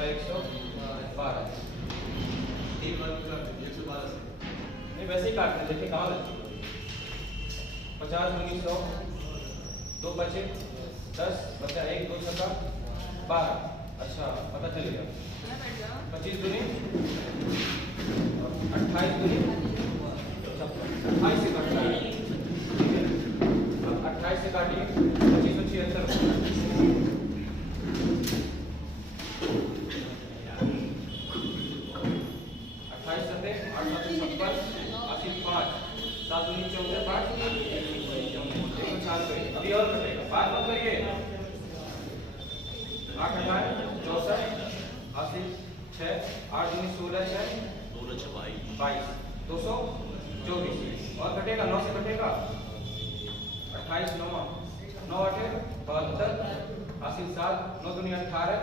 बचा 112। 3 वर्ग का 112 से नहीं वैसे ही काटते देखिए कहाँ लगती है। 50 दूनी 100, 2 बचे 10, बचा 1, 2 छक्का 12। अच्छा पता चलेगा 25 दूनी 28 दूनी 28 से कटता है। अब 28 से काटिए 2576। 28 सते 8 7 56 5 7 दूनी 14 5 196। अभी और कटेगा बात मत करिए। 8 8 64 80 6 8 दूनी 16 6 22 224 और कटेगा 9 से कटेगा 28 9 9 8 72 80 7 9 दूनी 18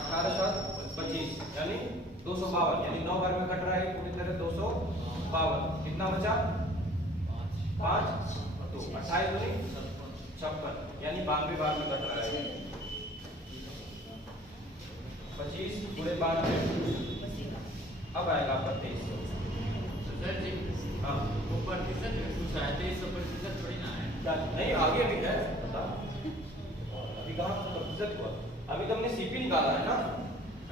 18 7 25 यानी 252 यानी 9 बार में कट रहा है पूरी तरह 252। कितना बचा 5 तो 28 दूनी 56 यानी 92 बार में कट रहा है। 25 पूरे 92 अब आएगा आपका 2300। हाँ वो प्रतिशत में पूछा है 2300% थोड़ी ना है। नहीं आगे भी है बता। अभी कहाँ प्रतिशत हुआ अभी तो हमने सीपी निकाला है ना।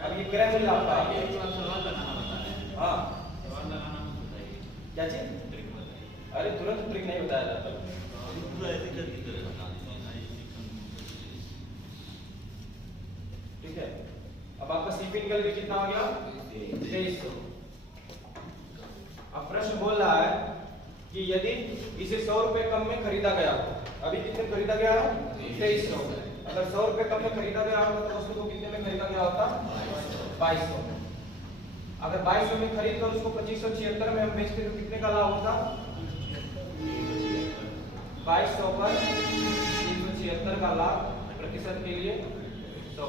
अब ये क्रय मूल्य आपका आगे एक बार सवाल लगाना बता रहे हैं। हाँ सवाल लगाना मत बताइए। क्या चीज ट्रिक बताइए। अरे तुरंत ट्रिक नहीं बताया जाता। पूरा ऐसे करके करेगा। ठीक है अब आपका सीपी निकल के कितना आ गया 2300। अब प्रश्न बोल रहा है कि यदि इसे 100 रुपए कम में खरीदा गया हो। अभी कितने में खरीदा गया है 2300। अगर 100 रुपए कम में खरीदा गया होता तो वस्तु को कितने में खरीदा गया होता 2200 में। अगर 2200 में खरीद कर उसको 2576 में हम बेचते तो कितने का लाभ होता 2200 पर 376 का लाभ प्रतिशत के लिए 100।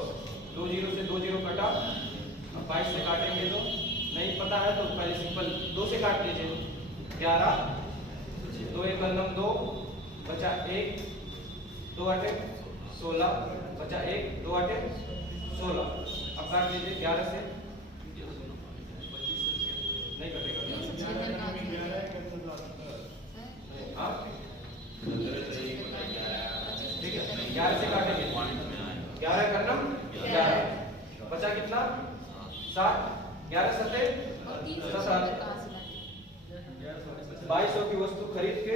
2 जीरो से 2 जीरो कटा। अब 22 से काटेंगे तो नहीं पता है तो पहले सिंपल 2 से काट लीजिए 11 2 1 2 बचा 1 2 8 16 बचा 1 2 8 16। अब काट लीजिए 11 से नहीं कटेगा। हाँ ठीक है 11 से काटेंगे 11 करना 11 बचा कितना 7 11 सते 2200 की वस्तु खरीद के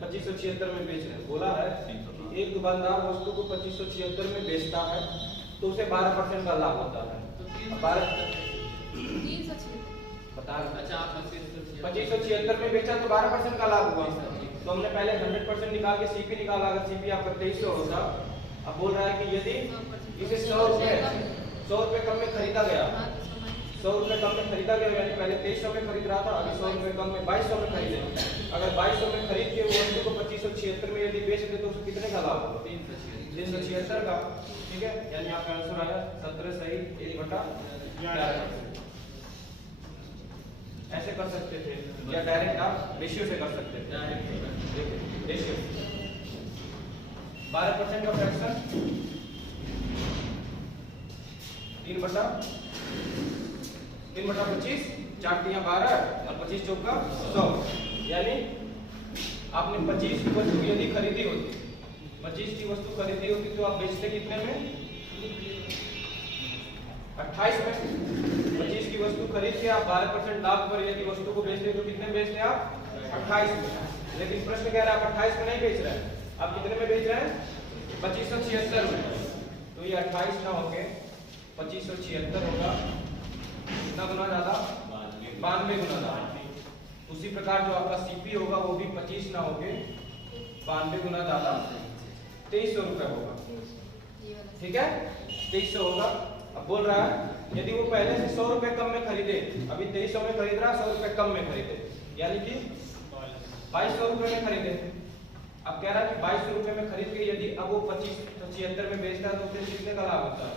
2576 में बेच रहे हैं। बोला है कि एक दुकानदार वस्तु को 2576 में बेचता है तो उसे 12% का लाभ होता है। 376 बता रहे अच्छा आप 2576 में बेचा तो 12% का लाभ हुआ। तो हमने पहले 100% निकाल के सीपी निकाला। अगर सीपी आपका 2300 होता। अब बोल रहा है कि यदि इसे 100 रुपए कम में खरीदा गया 100 रुपए कम में खरीदा गया यानी पहले 2300 में खरीद रहा था अभी 100 रुपए कम में 2200 में खरीदे। अगर 2200 में खरीद के वो वस्तु को 2576 में यदि बेच दे तो उसको कितने का लाभ होगा 376 का। ठीक है यानी आपका आंसर आया 17 सही 1/11। ऐसे कर सकते थे या डायरेक्ट आप रेशियो से कर सकते थे। रेशियो 12% का फ्रैक्शन 3/25 4 तिया 12 और 25 चौका 100 यानी आपने 25 की वस्तु यदि खरीदी होती 25 की वस्तु खरीदी होती तो आप बेचते कितने में 28 में। 25 की वस्तु खरीद के आप 12% लाभ पर यदि वस्तु को बेचते तो कितने में बेचते आप 28 में। लेकिन प्रश्न कह रहा है आप 28 में नहीं बेच रहे हैं आप कितने में बेच रहे हैं 2576 में। तो ये 28 ना होके 2576 होगा। कितना गुना ज्यादा 92 गुना ज्यादा। उसी प्रकार जो आपका सीपी होगा वो भी 25 ना होके 92 गुना ज्यादा 2300 रुपए होगा। ठीक है 2300 होगा। अब बोल रहा है यदि वो पहले से 100 रुपए कम में खरीदे अभी 2300 में खरीद रहा 100 रुपए कम में खरीदे यानी कि 2200 रुपए में खरीदे। अब कह रहा है कि 2200 रुपए में खरीद के यदि अब वो 2576 में बेचता है तो उसे कितने का लाभ होता है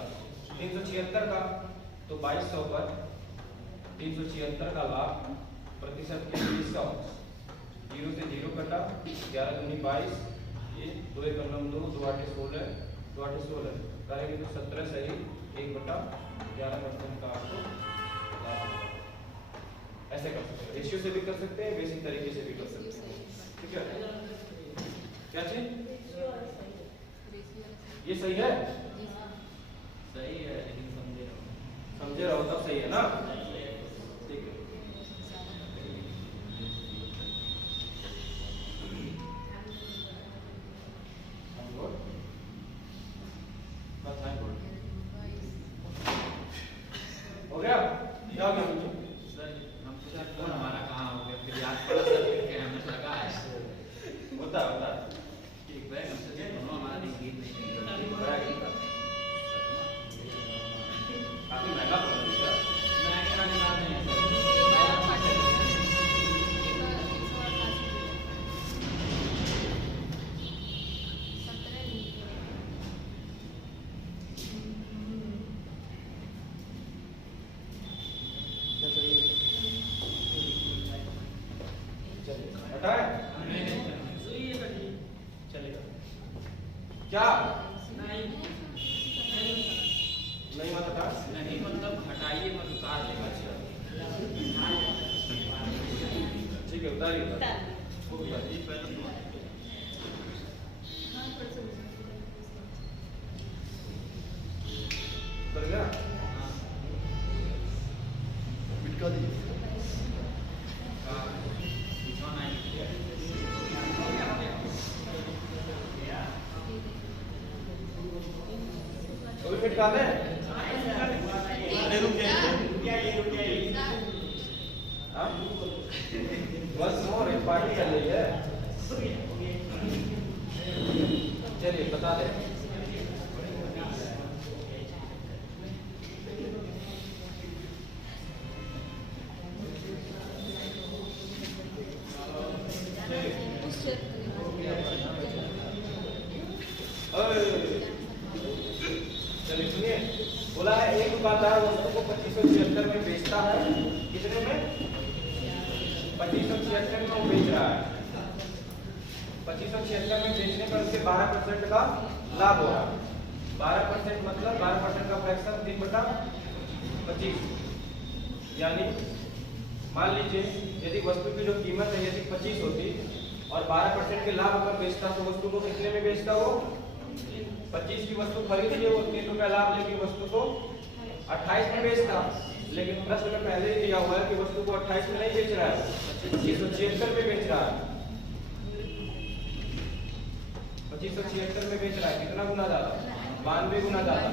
376 का। तो 2200 पर 376 का लाभ प्रतिशत के लिए 100 0 से 0 कटा 11 दूनी 22 ये 2 1 9 2 2 8 16 2 8 16 करेंगे तो 17 सही 1/11% का आपको लाभ होगा। ऐसे कर सकते हैं, रेशियो से भी कर सकते हैं, बेसिक तरीके से भी कर सकते हैं। ठीक है, क्या चीज ये सही है? सही है लेकिन समझे रहो तब सही है ना? ठीक है, हो गया? क्या हो गया मुझे? सर हम सर कौन हमारा कहाँ हो गया फिर याद पड़ा सर फिर क्या हमें लगा है होता है ठीक है हम सर दोनों हमारा गीत नहीं बड़ा गीता काफी महंगा पड़ रहा है। मैं आगे वाली बात नहीं है सर क्या नहीं माता नहीं मतलब हटाइए मत उतार देगा ठीक है, उतारिए उतर गया। मिटका दीजिए। अभी फिट कर ले। हाँ? बस मोर एक पार्टी कर रही है। चलिए बता दे। चलिए सुनिए, बोला है एक दुकानदार वस्तु को 2576 में बेचता है। कितने में? 2576 में वो बेच रहा है। 2576 में बेचने पर उसके 12% का लाभ हो रहा है। 12% मतलब 12% का फ्रैक्शन 3/25। यानी मान लीजिए यदि वस्तु की जो कीमत है यदि 25 होती और 12% के लाभ पर बेचता तो वस्तु को कितने में बेचता? वो 25 की वस्तु खरीद लिए वो 3 रुपया लाभ लेके वस्तु को 28 में बेचता। लेकिन प्रश्न में पहले ही दिया हुआ है कि वस्तु को 28 में नहीं बेच रहा है, 2576 में बेच रहा है। 2576 में बेच रहा है। कितना गुना ज्यादा? 92 गुना ज्यादा।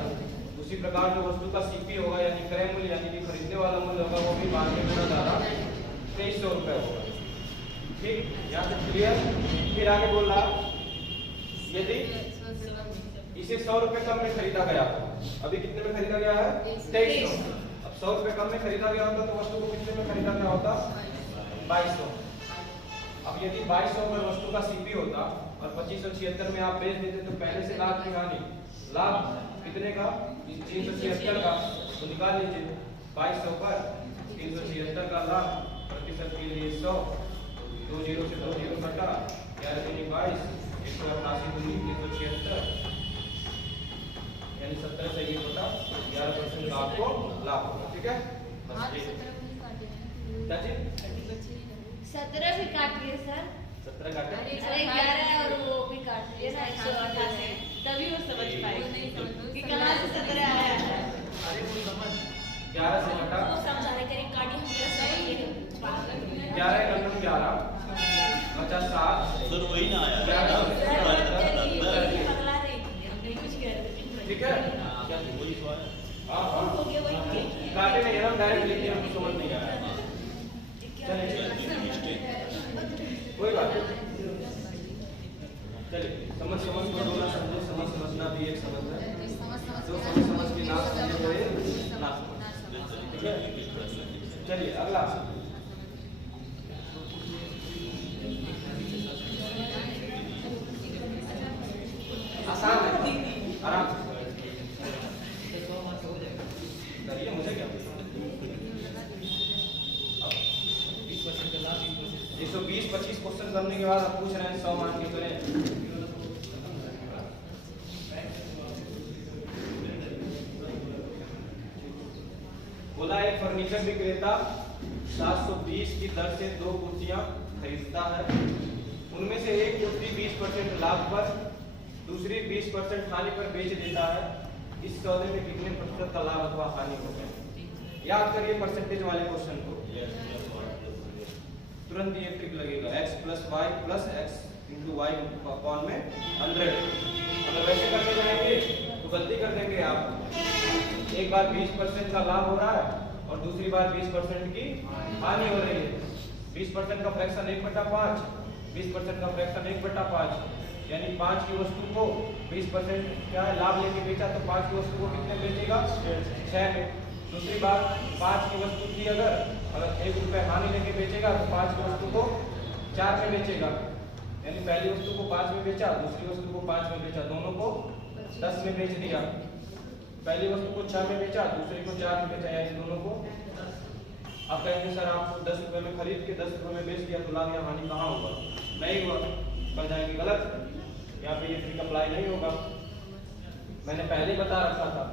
उसी प्रकार जो वस्तु का सीपी होगा यानी क्रय मूल्य यानी कि खरीदने वाला मूल्य होगा वो भी 92 गुना ज्यादा 2300 रुपए होगा। ठीक, यहाँ से क्लियर। फिर आगे बोल रहा यदि इसे 100 रुपए कम में खरीदा गया, अभी कितने में खरीदा गया है? 2300। अब 100 रुपए कम में खरीदा गया होता तो वस्तु को कितने में खरीदा गया होता? 2200। अब यदि 2200 पर वस्तु का सीपी होता और 2576 में आप बेच देते तो पहले से लाभ की हानि। लाभ कितने का? 376 का। तो निकाल लीजिए 2200 पर 376 का लाभ प्रतिशत के लिए 100, 2 0 से 2 0 घटा 11 दूनी 22, 188 दूनी 376 यानी 17 से 1/11% का आपको लाभ होगा। ठीक है, बस ये 17 भी काट लिए सर। 17 काटे अरे 11 और वो भी काट लिए ना 188, तभी वो समझ पाए कि कहाँ से 17 आया है। 11 से घटा वो समझा रहे करें काटी हम कैसे सही 11 कलम 11 50 7 सर वही ना आया। पगला रही थी हम नहीं कुछ कह रहे थे। ठीक है, क्या वही तो आया। हाँ हाँ हो गया वही काटे नहीं है ना, डायरेक्ट लिख दिया, हमको समझ नहीं आया। चलिए कोई बात नहीं, चलिए समझ को बोलना समझो, समझना भी एक समझ है। जो समझ के ना समझे वो ना समझ। ठीक है, चलिए अगला आसान है, आराम से करिए, मुझे क्या 120-25 क्वेश्चन करने के बाद आप पूछ रहे हैं 100 मान के करें। बोला एक फर्नीचर विक्रेता 720 की दर से 2 कुर्सियां खरीदता है। उनमें से एक कुर्सी 20% लाभ पर, दूसरी 20% हानि पर बेच देता है। इस सौदे में कितने प्रतिशत का लाभ अथवा हानि होगा? याद करिए परसेंटेज वाले क्वेश्चन को। तुरंत ये ट्रिक लगेगा, x + y + x × y upon में 100। अगर वैसे करते जाएंगे तो गलती कर देंगे आप। एक बार 20% का लाभ हो रहा है और दूसरी बार 20% की हानि हो रही है। 20% का फ्रैक्शन 1/5, 20% का फ्रैक्शन 1/5, यानी 5 की वस्तु को 20% क्या है लाभ लेके बेचा तो 5 की वस्तु को कितने बेचेगा? 6 में। दूसरी बार 5 की वस्तु थी अगर 1 रुपए हानि लेके बेचेगा तो 5 की वस्तु को 4 में बेचेगा। यानी पहली वस्तु को 5 में बेचा, दूसरी वस्तु को 5 में बेचा, दोनों को 10 में बेच दिया। पहली वस्तु को 6 में बेचा, दूसरी को 4 में बेचा, यानी दोनों को। आप कहेंगे सर आपको 10 रुपए में खरीद के 10 रुपए में बेच दिया तो लाभ या हानि कहाँ हुआ? नहीं हुआ। कर जाएंगे गलत, यहाँ पे ये ट्रिक अप्लाई नहीं होगा। मैंने पहले ही बता रखा था।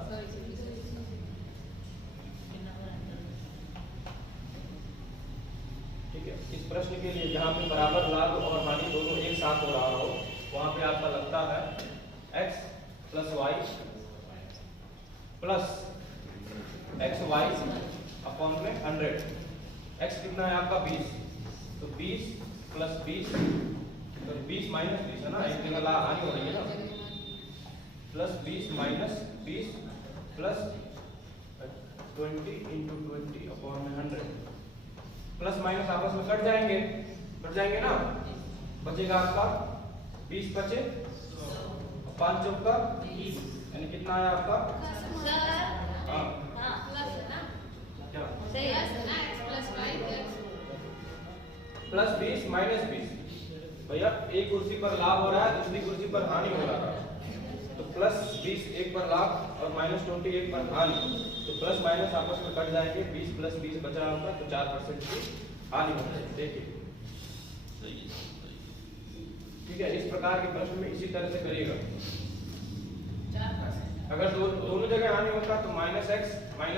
ठीक है, इस प्रश्न के लिए जहाँ पे बराबर लाभ और हानि दोनों एक साथ हो रहा हो वहां पे आपका लगता है x + y + xy अपॉन में 100। x कितना है आपका 20, तो 20 + 20 तो 20 - 20 है ना, एक जगह लाभ हानि हो रही है ना, +20 - 20 + 20 × 20 अपॉन में 100। प्लस माइनस आपस में कट जाएंगे ना, बचेगा आपका 20 बचे 5 चौका 20, यानी कितना है आपका? हाँ क्या +20 - 20। भैया एक कुर्सी पर लाभ हो रहा है, दूसरी कुर्सी पर हानि हो रहा है, तो +20 एक पर लाभ और -20 एक पर हानि, तो प्लस माइनस आपस में कट जाएंगे। 20 + 20 बच रहा होगा तो 4% की हानि हो जाएगी। देखिए ठीक है, इस प्रकार के प्रश्न में इसी तरह से करिएगा। अगर दोनों जगह हानि होगा तो -x - y,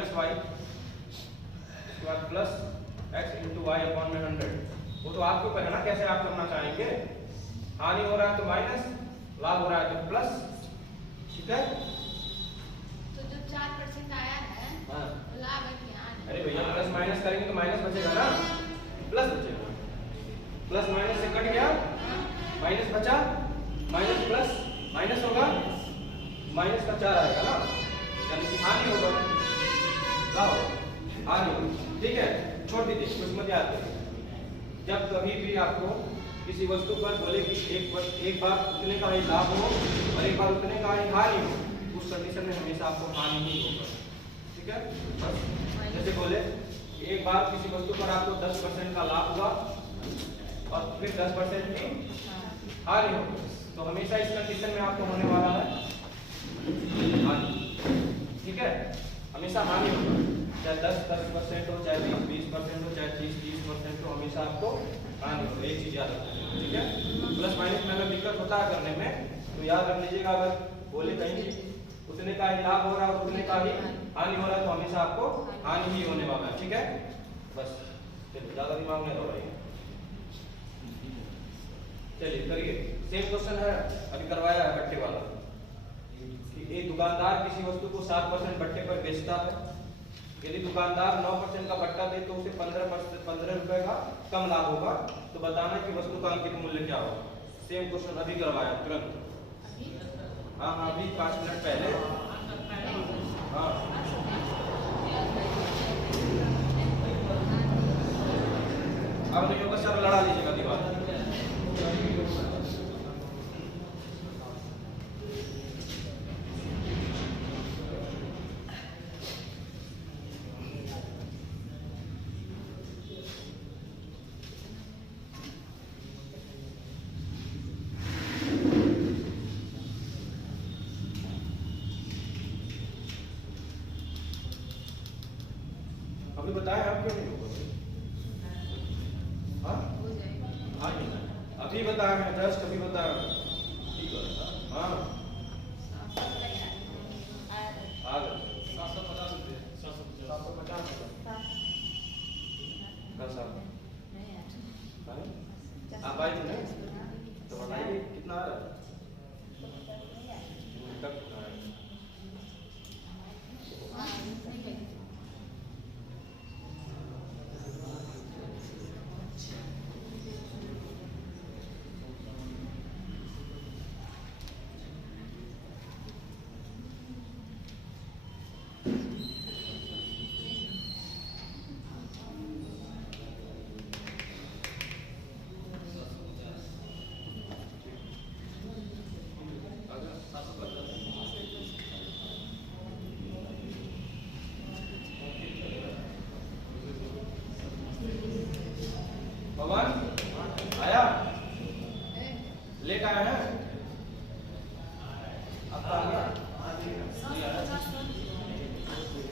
उसके बाद +x × y अपॉन में 100। वो तो आपके ऊपर है ना कैसे आप करना चाहेंगे। हानि हो रहा है तो माइनस, लाभ हो रहा है तो प्लस। ठीक है, तो जो 4% आया है हाँ लाभ है कि हानि? अरे भैया प्लस माइनस करेंगे तो माइनस बचेगा ना, प्लस बचेगा। प्लस माइनस से कट गया, माइनस बचा, माइनस प्लस माइनस होगा, माइनस का 4 आएगा ना, यानी कि हानि होगा। हानि होगा। ठीक है, छोड़ दीजिए, कुछ मत याद करिए। जब कभी भी आपको किसी वस्तु पर बोले कि एक बार उतने का ही लाभ हो और एक बार उतने का ही हानि हो, उस कंडीशन में हमेशा आपको हानि ही होगा। ठीक है, बस जैसे बोले एक बार किसी वस्तु पर आपको 10% का लाभ हुआ और फिर 10% की हानि होगी, तो हमेशा इस कंडीशन में आपको होने वाला है हानि। ठीक है, हमेशा हानि होगा, चाहे 10% हो, चाहे 20% हो, चाहे 30% हो, हमेशा आपको हानि होगा। एक चीज याद रखना। ठीक है, प्लस माइनस में अगर दिक्कत होता है करने में तो याद रख लीजिएगा, अगर बोले कहीं उतने का ही लाभ हो रहा है उतने का ही हानि हो रहा है तो हमेशा आपको हानि ही होने वाला है। ठीक है, बस चलिए ज्यादा दिमाग में दौड़ाइए। चलिए करिए, सेम क्वेश्चन है अभी करवाया है बट्टे वाला कि एक दुकानदार किसी वस्तु को 7% बट्टे पर बेचता है। यदि दुकानदार 9% का बट्टा दे तो उसे 15 रुपए का कम लाभ होगा, तो बताना कि वस्तु का अंकित मूल्य क्या होगा। सेम क्वेश्चन अभी करवाया तुरंत। हाँ अभी 5 मिनट पहले। हाँ अब नहीं होगा सर, लड़ा लीजिएगा दीवार। अभी बताया आप क्यों नहीं होगा? हाँ अभी बताया मैं, जस्ट अभी बताया। ठीक है, हाँ आ गए 750 रुपये 750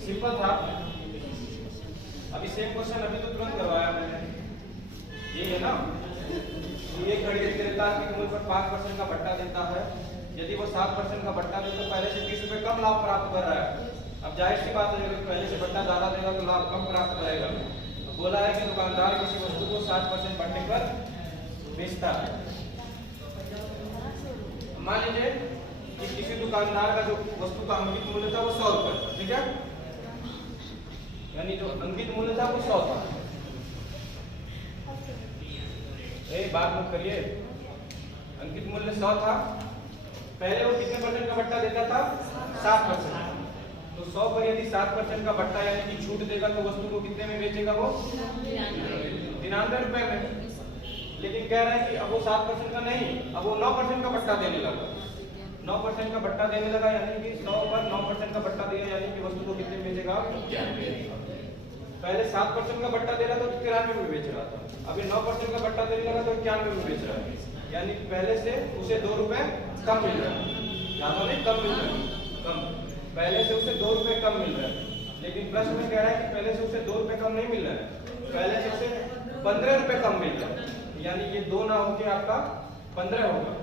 सिंपल था। अभी सेम क्वेश्चन अभी तो तुरंत करवाया मैंने, ये है ना, ये खड़ी देता है कि मूल पर 5% का बट्टा देता है। यदि वो 7% का बट्टा दे तो पहले से 30 रुपए कम लाभ प्राप्त कर रहा है। अब जाहिर सी बात है, अगर पहले से बट्टा ज्यादा देगा तो लाभ कम प्राप्त करेगा। तो बोला है कि दुकानदार किसी वस्तु को 7% बट्टे पर बेचता है। मान लीजिए कि किसी दुकानदार का जो वस्तु का अंकित मूल्य था वो 100 रुपए था, ठीक है, यानी जो अंकित मूल्य था वो 100 था। बात मत करिए, अंकित मूल्य 100 था, पहले वो कितने परसेंट का बट्टा देता था? 7%। तो 100 पर यदि 7% का बट्टा यानी कि छूट देगा तो वस्तु को कितने में बेचेगा वो? 93 रुपए में। लेकिन कह रहा है कि अब वो 7% का नहीं, अब वो 9% का बट्टा देने लगा। 9% का बट्टा देने लगा यानी कि 100 पर 9% का बट्टा दिया यानी कि वस्तु को कितने में बेचेगा? 91। पहले 7% का बट्टा दे रहा था तो 93 में बेच रहा था, अभी 9% का बट्टा देने लगा तो 91 में बेच रहा है, यानी पहले से उसे 2 रुपए कम मिल रहा है। ज्यादा नहीं, कम मिल रहा है, कम। पहले से उसे 2 रुपए कम मिल रहा है। लेकिन प्रश्न में कह रहा है कि पहले से उसे 2 रुपए कम नहीं मिल रहा है, पहले से उसे 15 रुपए कम मिल रहा है, यानी ये 2 ना होके आपका 15 होगा।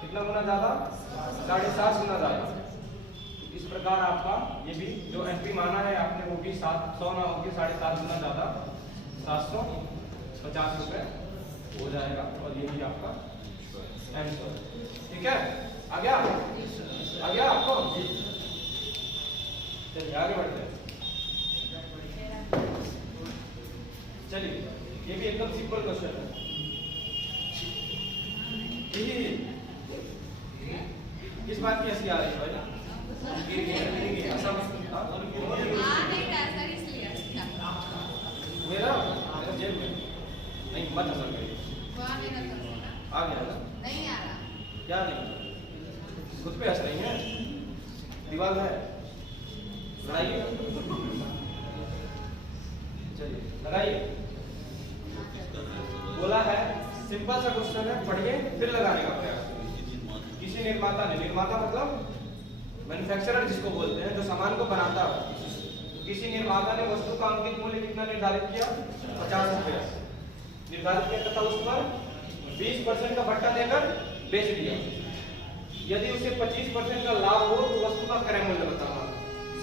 कितना गुना ज्यादा? 7.5 गुना ज्यादा। इस प्रकार आपका ये भी जो एंट्री माना है आपने वो भी 700 ना होके 7.5 गुना ज्यादा 750 रुपए हो जाएगा, और ये भी आपका आंसर। ठीक है, आ गया आपको? चलिए आगे बढ़ते हैं। चलिए, ये भी एकदम सिंपल क्वेश्चन है। किस बात की हंसी आ रही है भाई? मेरा जेब में नहीं, मत हंसल करिए। आ गया ना? नहीं आ रहा। क्या नहीं? खुद पे हंस रही हैं? दीवार है, लगाइए। चलिए लगाइए। बोला है, सिंपल सा क्वेश्चन है, पढ़िए फिर लगाने का प्रयास। किसी निर्माता ने, निर्माता मतलब मैन्युफैक्चरर जिसको बोलते हैं, जो सामान को बनाता है, किसी निर्माता ने वस्तु का अंकित मूल्य कितना निर्धारित किया? 50 रुपया निर्धारित किया तथा उस पर 20% का बट्टा देकर बेच दिया। यदि उसे 25% का लाभ हो तो वस्तु का क्रय मूल्य बताना।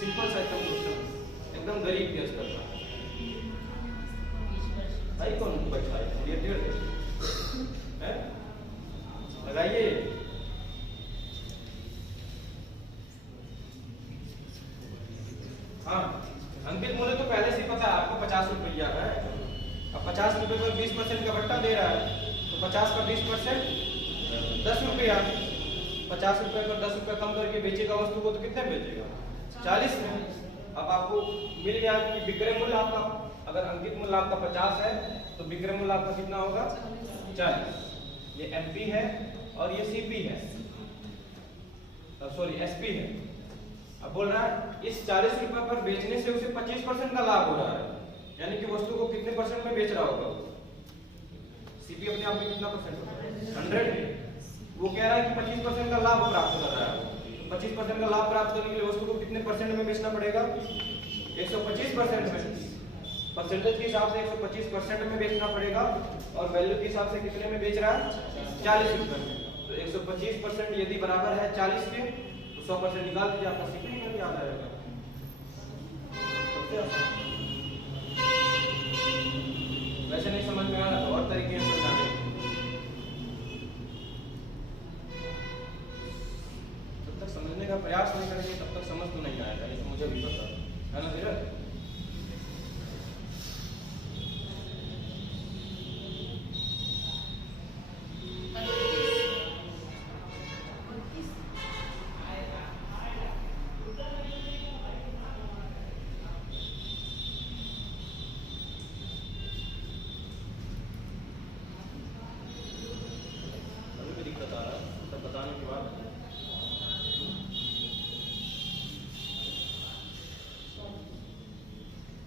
सिंपल सा एकदम क्वेश्चन, एकदम गरीब के स्तर का। भाई कौन बैठा है? ये है, लगाइए। हाँ, अंकित मूल्य तो पहले से पता है आपको 50 रुपया है। अब 50 रुपए पर 20% का बट्टा दे रहा है, तो 50 पर 20% 10 रुपया। 50 रुपए पर 10 रुपए कम करके बेचेगा वस्तु को तो कितने बेचेगा? 40 में। अब आपको मिल गया कि विक्रय मूल्य आपका, अगर अंकित मूल्य आपका 50 है तो विक्रय मूल्य आपका कितना होगा? 40। ये एमपी है और ये सीपी है, सॉरी एसपी है। अब बोल रहा है इस 40 रुपए पर बेचने से उसे 25% का लाभ हो रहा है, यानी कि वस्तु को कितने परसेंट में बेच रहा होगा? सीपी अपने आप में कितना परसेंट होगा? 100। वो कह रहा है कि 25% का लाभ प्राप्त कर रहा है। 25% का लाभ प्राप्त करने के लिए वस्तु को कितने परसेंट में बेचना पड़ेगा? 125% में। परसेंटेज के हिसाब से 125% में बेचना पड़ेगा, और वैल्यू के हिसाब से कितने में बेच रहा है? 40 रुपए में। तो 125% यदि बराबर है 40 के, 100% निकाल दीजिए, आपका सीपी निकल के आ जाएगा। वैसे नहीं समझ में आ रहा तो और तरीके से समझा दें। जब तक समझने का प्रयास नहीं करेंगे तब तक समझ तो नहीं आएगा, ये तो मुझे भी पता है ना धीरज?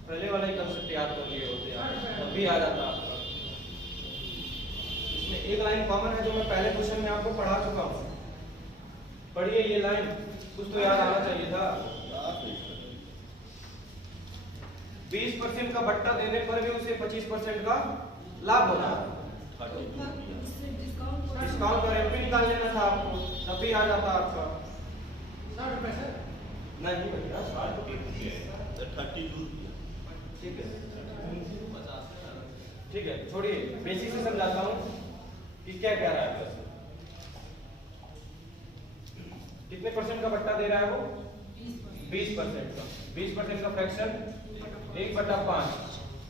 पहले वाला ही कंसेप्ट याद कर लिए होते हैं, तब भी आ जाता आपका। इसमें एक लाइन कॉमन है जो मैं पहले क्वेश्चन में आपको पढ़ा चुका हूँ। पढ़िए ये लाइन, कुछ तो याद आना चाहिए था। 20% का बट्टा देने पर भी उसे 25% का लाभ हो रहा है। 32 डिस्काउंट और एमपी निकाल लेना था आपको, तब भी आ जाता आपका। नहीं भैया 32 ठीक है ठीक है, छोड़िए, बेसिक से समझाता हूँ कि क्या कह रहा है प्रश्न। कितने परसेंट का बट्टा दे रहा है वो? 20% का। 20% का फ्रैक्शन 1/5,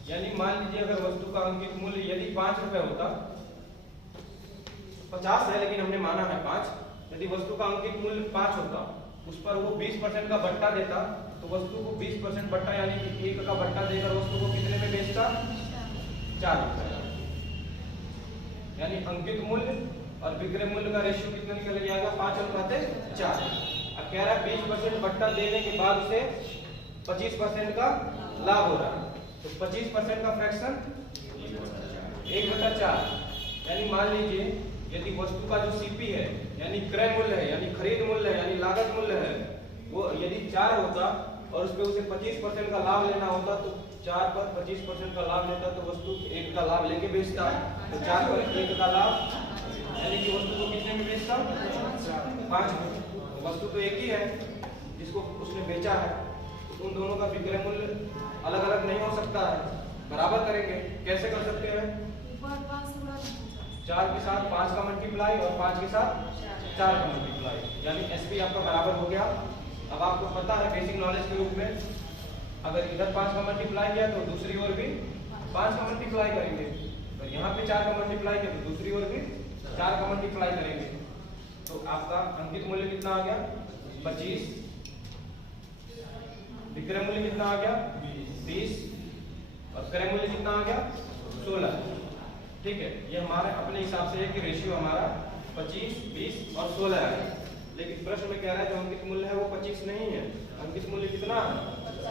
यानी मान लीजिए अगर वस्तु का अंकित मूल्य यदि 5 रुपए होता, 50 है लेकिन हमने माना है 5, यदि वस्तु का अंकित मूल्य 5 होता, उस पर वो 20% का बट्टा देता, तो वस्तु को 20% बट्टा यानी कि 1 का बट्टा देकर वस्तु को कितने में बेचता? 4 रुपए। यानी अंकित मूल्य और विक्रय मूल्य का रेशियो कितना निकल के आएगा? 5:4। अब कह रहा है 20% बट्टा देने के बाद उसे 25% का लाभ हो रहा है, तो 25% का फ्रैक्शन 1/4, यानी मान लीजिए यदि वस्तु का जो सीपी है यानी क्रय मूल्य है, यानी खरीद मूल्य है, यानी लागत मूल्य है, वो यदि 4 होता और उस पे उसे 25% का लाभ लेना होता, तो 4 पर 25% का लाभ लेता तो वस्तु 1 का लाभ लेके बेचता, तो 4 पर 1 का लाभ यानी कि वस्तु को कितने में बेचता? 5 में। तो वस्तु तो एक ही है जिसको उसने बेचा है, तो उन दोनों का विक्रय मूल्य अलग अलग नहीं हो सकता है, बराबर करेंगे। कैसे कर सकते हैं? 4 के साथ 5 का मल्टीप्लाई और 5 के साथ 4 का मल्टीप्लाई, यानी एसपी आपका बराबर हो गया। अब आपको पता है बेसिक नॉलेज के रूप में, अगर इधर 5 का मल्टीप्लाई किया तो दूसरी ओर भी 5 का मल्टीप्लाई करेंगे, तो यहाँ पे 4 का मल्टीप्लाई किया तो दूसरी ओर भी 4 का मल्टीप्लाई करेंगे, तो आपका अंकित मूल्य कितना आ गया? 25। विक्रय मूल्य कितना आ गया? 20। और क्रय मूल्य कितना आ गया? 16। ठीक है, ये हमारे अपने हिसाब से है कि रेशियो हमारा 25, 20 और 16 है। लेकिन प्रश्न में कह रहा है जो अंकित मूल्य है वो 25 नहीं है, अंकित मूल्य कितना है?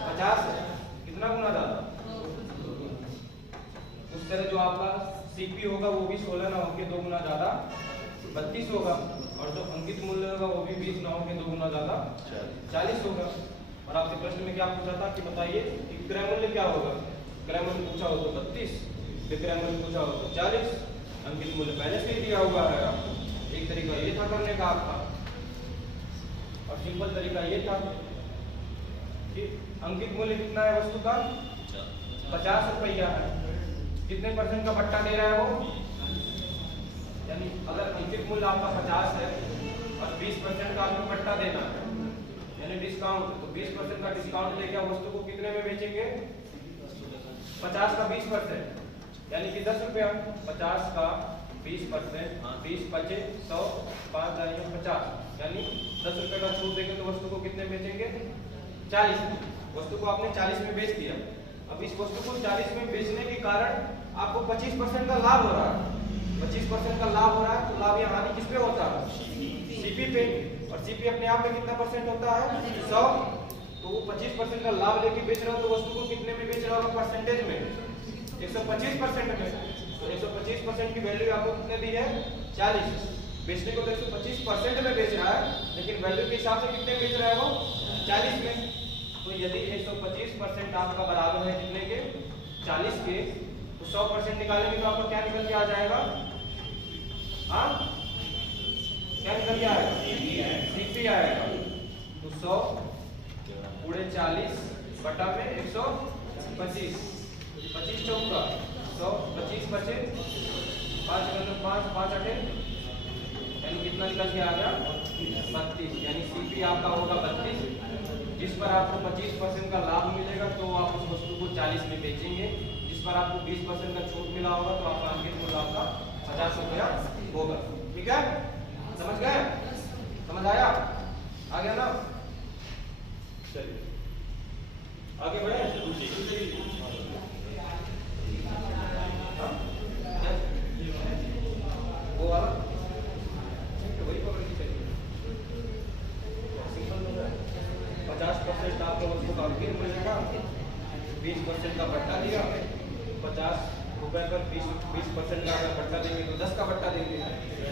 50 है। कितना गुना ज्यादा? उस तरह जो आपका सीपी होगा वो भी 16 ना होके 2 गुना ज्यादा 32 होगा, और जो अंकित मूल्य होगा वो भी 20 ना होके 2 गुना ज्यादा 40 होगा। और आपसे प्रश्न में क्या पूछा था कि बताइए कि क्रय मूल्य क्या होगा? क्रय मूल्य पूछा हो तो 32, विक्रय मूल्य पूछा हो तो 40, अंकित मूल्य पहले से ही दिया हुआ है आपको। एक तरीका ये था करने का आपका, और सिंपल तरीका ये था कि अंकित मूल्य कितना है वस्तु का? 50 रुपया है। कितने परसेंट का बट्टा दे रहा है वो? यानी अगर अंकित मूल्य आपका 50 है और 20% का आपको बट्टा देना है यानी डिस्काउंट, तो 20% का डिस्काउंट लेके आप वस्तु को कितने में बेचेंगे? 50 का 20% यानी कि 10 रुपया। 50 का 20%, 20 बचे 100, 5 जाएंगे 50, यानी 10 रुपए का छूट देंगे तो वस्तु को कितने में बेचेंगे? 40 में। वस्तु को आपने 40 में बेच दिया। अब इस वस्तु को 40 में बेचने के कारण आपको 25% का लाभ हो रहा है। 25% का लाभ हो रहा है, तो लाभ या हानि किस पे होता है? सीपी पे। और सीपी अपने आप में कितना परसेंट होता है? 100। तो वो 25% का लाभ लेके बेच रहा हो तो वस्तु को कितने में बेच रहा होगा? परसेंटेज में 125% में। तो 125% की वैल्यू आपको कितने दी है? 40। बेचने को तो 125% में बेच रहा है, लेकिन वैल्यू के हिसाब से कितने बेच रहा है वो? 40 में। तो यदि 125% आपका बराबर है कितने के? 40 के, तो 100% निकालेंगे तो आपका क्या निकल के आ जाएगा? हाँ, क्या निकल के आएगा? सीपी आएगा। तो 100 पूरे 40 बटा में 125, 25 चौका 100, 25 बचे 5 मतलब 5, 5 8, यानी कितना निकल के आ गया? 32। यानी सीपी आपका होगा 32, जिस पर आपको 25% का लाभ मिलेगा तो आप उस वस्तु को 40 में बेचेंगे। जिस पर आपको 20% का छूट मिला होगा तो आपका अंकित मूल्य आपका 50 रुपया होगा। ठीक है, समझ गए? समझ आया? आ गया ना? चलिए आगे बढ़े। वो वाला वही पकड़ के चलिए। सिंपल हो गया। 50% आपको वस्तु का अंकित मिलेगा, 20% का बट्टा दिया, 50 रुपए पर 20% का अगर बट्टा देंगे तो 10 का बट्टा देंगे।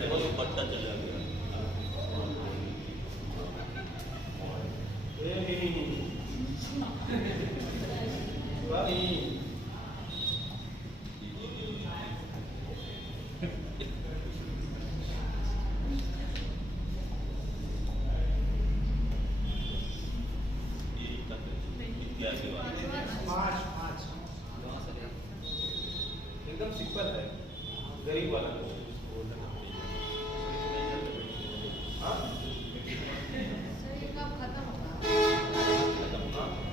वो तो बट्टा चला गया। ये एकदम सिंपल है, गरीब वाला। हाँ?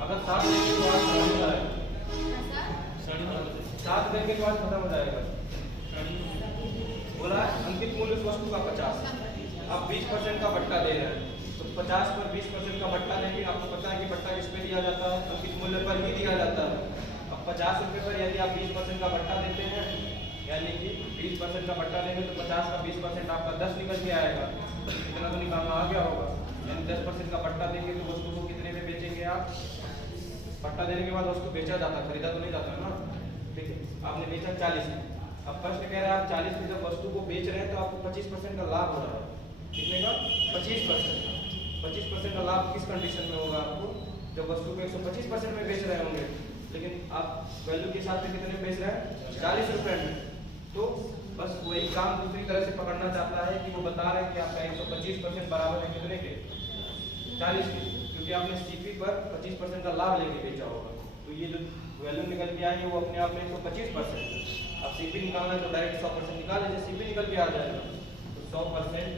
अगर 7 देंगे तो आज खत्म हो जाएगा। 7 देंगे तो आज खत्म हो जाएगा। बोला अंकित मूल्य उस वस्तु का 50, आप 20% का बट्टा दे रहे हैं, तो 50 पर 20% का बट्टा लेंगे। आपको पता है कि बट्टा किस पे दिया जाता है? अंकित मूल्य पर ही दिया जाता है। अब 50 रुपये पर यदि आप 20% का बट्टा देते हैं, यानी कि 20% का बट्टा लेंगे तो 50 का 20% आपका 10 निकल के आएगा। इतना तो निकालना आ गया होगा। यानी 10% का बट्टा देंगे तो वस्तु को कितने में बेचेंगे आप? बट्टा देने के बाद वस्तु बेचा जाता, खरीदा तो नहीं जाता ना। ठीक है, आपने बेचा 40 में। अब प्रश्न कह रहा है आप 40 में जब वस्तु को बेच रहे हैं तो आपको 25% का लाभ हो रहा है। कितने का? 25%। 25% का लाभ किस कंडीशन में होगा आपको? जब वस्तु को 125% में बेच रहे होंगे, लेकिन आप वैल्यू के हिसाब से कितने में बेच रहे हैं? 40 रुपए में। तो बस वही काम दूसरी तरह से पकड़ना चाहता है कि वो बता रहे हैं कि आपका 125% बराबर है कितने के? 40 के, क्योंकि आपने सीपी पर 25% का लाभ लेके बेचा होगा। तो ये जो वैल्यू निकल के आई है वो अपने आप में 125%। अब सीपी निकालना है तो डायरेक्ट 100% निकाल लीजिए, सीपी निकल के आ जाएगा। तो 100%,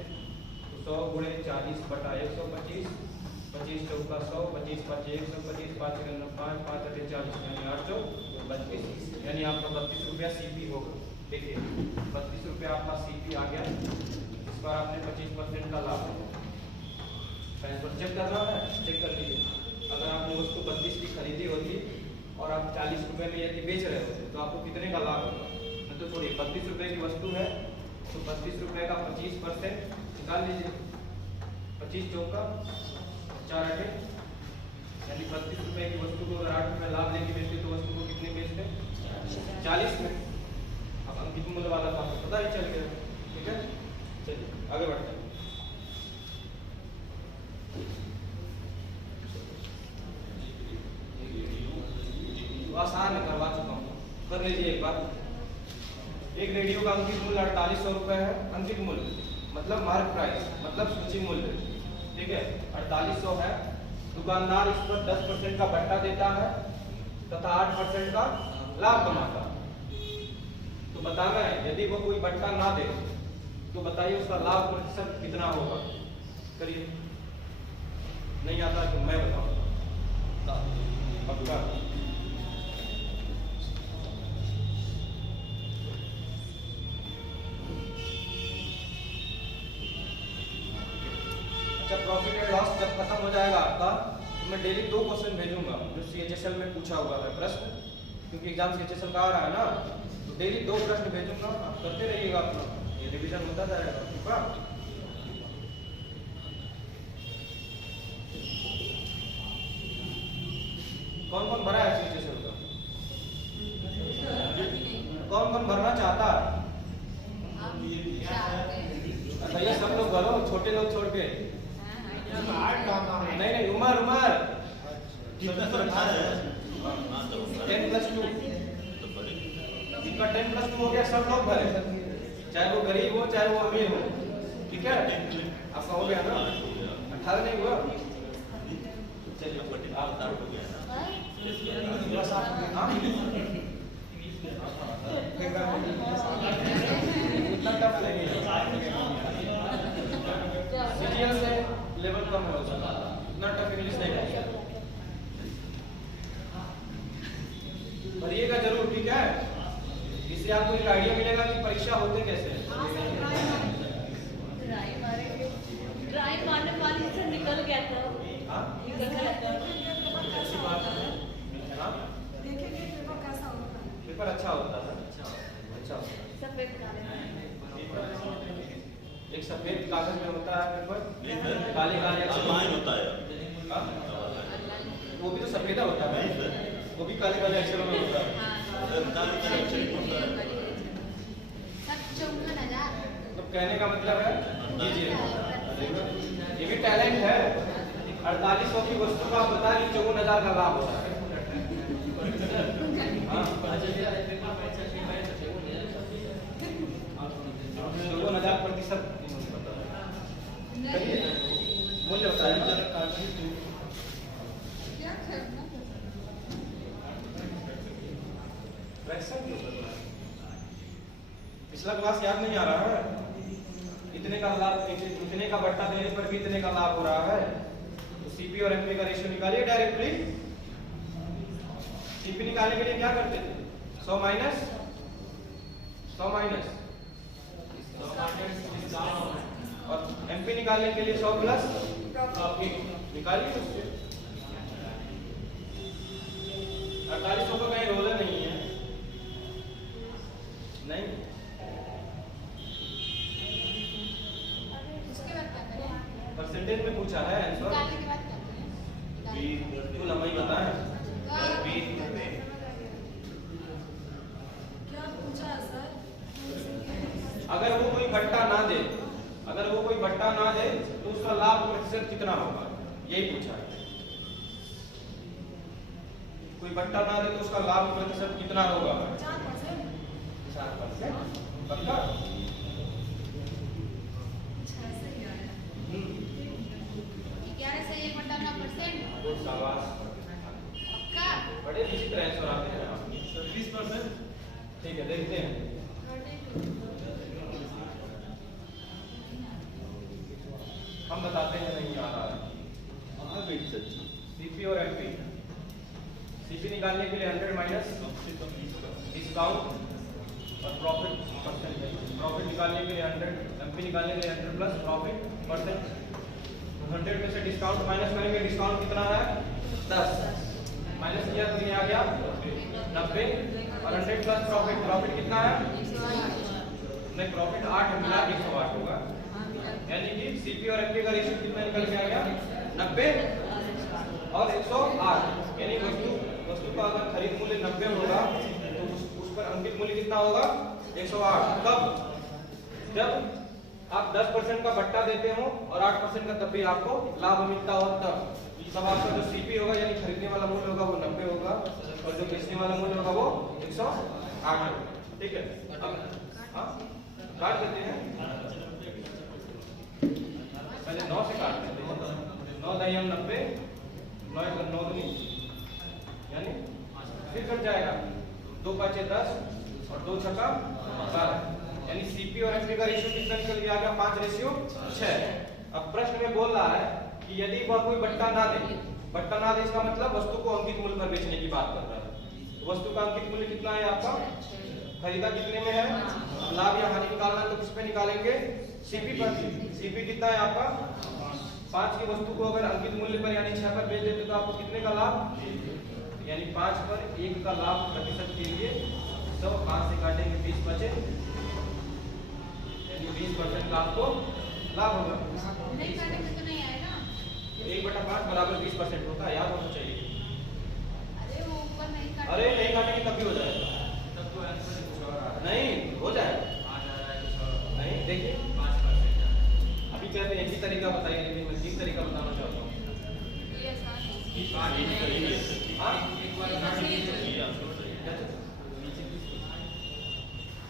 तो 100 गुणे 40 बटा 125, 25 चौका 100, 25 5 125, 5 5 5 40, यानी 8 चौ 32, यानी आपका 32 रुपया सीपी होगा। देखिए 32 रुपया आपका सीपी आ गया, इस पर आपने 25% का लाभ लिया। चेक करना है, चेक कर लीजिए। अगर आपने वस्तु 32 की खरीदी होती और आप 40 रुपए में यदि बेच रहे होते तो आपको कितने का लाभ होगा? तो छोड़िए, 32 रुपए की वस्तु है तो 32 रुपए का 25% निकाल लीजिए। 25 चौका 4 8, यानी 32 रुपए की वस्तु को अगर 8 रुपए लाभ लेके बेचते तो वस्तु को कितने बेचते? 40 में। अब अंकित मूल्य वाला तो आपको पता ही चल गया। ठीक है, चलिए आगे बढ़ते हैं। आसान है, करवा चुका हूँ, कर लीजिए एक बार। एक रेडियो का अंकित मूल्य 4800 रुपए है। अंकित मूल्य मतलब मार्क प्राइस, मतलब सूची मूल्य। ठीक है, 4800 है। दुकानदार इस पर 10% का बट्टा देता है तथा 8% का लाभ कमाता है। तो बताना है यदि वो कोई बट्टा ना दे तो बताइए उसका लाभ प्रतिशत कितना होगा? करिए, नहीं आता तो मैं बताऊंगा। पक्का? जब प्रॉफिट एंड लॉस जब खत्म हो जाएगा आपका तो मैं डेली 2 क्वेश्चन भेजूंगा जो CHSL में पूछा हुआ है प्रश्न, क्योंकि एग्जाम CHSL का आ रहा है ना। तो डेली 2 प्रश्न भेजूंगा, आप करते रहिएगा अपना, ये रिवीजन होता जाएगा। ठीक है, कौन कौन भरा है CHSL का? कौन कौन भरना चाहता है? भैया सब लोग भरो, छोटे लोग छोड़ के। नहीं नहीं, उमर कितना संख्या है? 10+2, इनका 10+2 हो गया। सब लोग भरे, चाहे वो गरीब हो चाहे वो अमीर हो। ठीक है, आपका हो गया ना? 18 नहीं हुआ? चलिए आप हो गया ना? इतना टफ नहीं है, CGL से लेवल कम हो जाता है, इतना टफ इंग्लिश नहीं है। भरिएगा जरूर, ठीक है? इससे आपको एक आइडिया मिलेगा कि परीक्षा होते कैसे हैं। ड्राई मारने वाले से निकल गया था। हाँ? निकल गया था। अच्छी बात है। हाँ? पेपर अच्छा होता है, अच्छा होता है। सफेद काले। एक सफेद कागज में होता है पेपर, नहीं सर, काले काले अक्षर ऑनलाइन होता है। हाँ? वो भी तो सफेद होता है, नहीं सर, वो भी काले काले अक्षरों में होता है। तो कहने का मतलब है लीजिए, ये भी टैलेंट है। 4800 की वस्तु का आप बता लीजिए 54,000 का लाभ होता है। हाँ? 54,000% मूल्य होता है ना? फ्रैक्शन क्यों कर रहा है? पिछला क्लास याद नहीं आ रहा है? इतने का लाभ, इतने का बट्टा देने पर भी इतने का लाभ हो रहा है, तो सीपी और एमपी का रेशियो निकालिए डायरेक्टली। सीपी निकालने के लिए क्या करते थे? 100 माइनस 100 माइनस और एमपी निकालने के लिए 100 प्लस निकालिए उससे। 4800 का कहीं रोलर नहीं है, नहीं। परसेंटेज में पूछा है आंसर, तू लंबाई बताए। अगर वो कोई बट्टा ना दे, अगर वो कोई बट्टा ना दे तो उसका लाभ प्रतिशत कितना होगा, यही पूछा है। कोई बट्टा ना दे तो उसका लाभ प्रतिशत कितना होगा? 4%। पक्का? शाबाश, बड़े विचित्र आंसर आते हैं आप। 20%। ठीक है, देखते हैं। हम बताते हैं, नहीं आ रहा है। सीपी और एमपी। सीपी निकालने के लिए 100 माइनस डिस्काउंट और प्रॉफिट परसेंटेज। प्रॉफिट निकालने के लिए 100, एमपी निकालने के लिए 100 प्लस प्रॉफिट परसेंट। 100 में से डिस्काउंट माइनस करेंगे, डिस्काउंट कितना है? 10 माइनस किया तो ये आ गया 90 और 100 प्लस प्रॉफिट, प्रॉफिट कितना है? नहीं, प्रॉफिट 8 मिला 108 होगा, यानी कि सीपी और एमपी का रेशियो कितना निकल के आ गया? 90 और 108, यानी वस्तु का अगर खरीद मूल्य 90 होगा तो उस पर अंकित मूल्य कितना होगा? 108। कब? जब आप 10% का बट्टा देते हो और 8% का तब भी आपको लाभ मिलता हो, तब आपका जो सीपी होगा यानी खरीदने वाला मूल्य होगा वो 90 होगा और जो बेचने वाला मूल्य होगा वो 108 होगा। ठीक है, काट देते हैं, पहले 9 से काट देते हैं। 9 दाई 90, 9 दूनी यानी फिर कट जाएगा, 2 5 10 और 2 छक्का 12, यानी सीपी और एमपी का रेशियो कितना निकल गया? 5:6। अब प्रश्न में बोल रहा है कि यदि वह कोई बट्टा ना दे, बट्टा ना दे इसका मतलब वस्तु को अंकित मूल्य पर बेचने की बात कर रहा है। तो वस्तु का अंकित मूल्य कितना है आपका? खरीदा कितने में है? लाभ या हानि निकालना है तो किस पे निकालेंगे? सीपी पर। सीपी कितना है आपका? 5 की वस्तु को अगर अंकित मूल्य पर यानी 6 पर बेच देते तो आपको कितने का लाभ? यानी 5 पर 1 का लाभ प्रतिशत के लिए 5 से काटेंगे 20 बचे, यानी 20% का आपको लाभ होगा। नहीं काटेंगे तो नहीं आएगा। 1/5 बराबर 20% होता है, याद होना चाहिए। अरे वो ऊपर नहीं काटेंगे। अरे नहीं काटेंगे तब भी हो जाएगा, तब तो आंसर कुछ और आ रहा है। नहीं हो जाएगा। आ जा रहा है कुछ और। नहीं देखिए, 5% अभी कहते हैं एक ही तरीका बताइए, लेकिन मैं 3 तरीका बताना चाहता हूँ। ये आसान है। हाँ, एक बार काट लीजिए।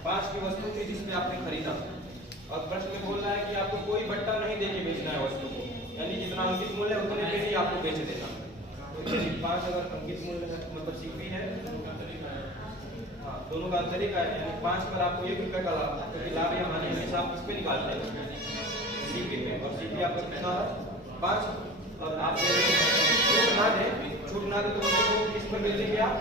5 की वस्तु थी जिसमें आपने खरीदा और प्रश्न में बोल रहा है कि आपको कोई बट्टा नहीं देके बेचना है वस्तु को, यानी जितना अंकित मूल्य है उतने पे ही आपको बेच देना। तो 5 अगर अंकित मूल्य है मतलब सीपी है, हाँ दोनों का तरीका है, यानी 5 पर आपको 1 रुपए का लाभ, क्योंकि लाभ या हानि हमेशा आप किस पे निकालते हैं? सीपी पे, और सीपी आपका कितना है? 5। और आप छूट ना दे तो वस्तु को किस पर बेच देंगे आप?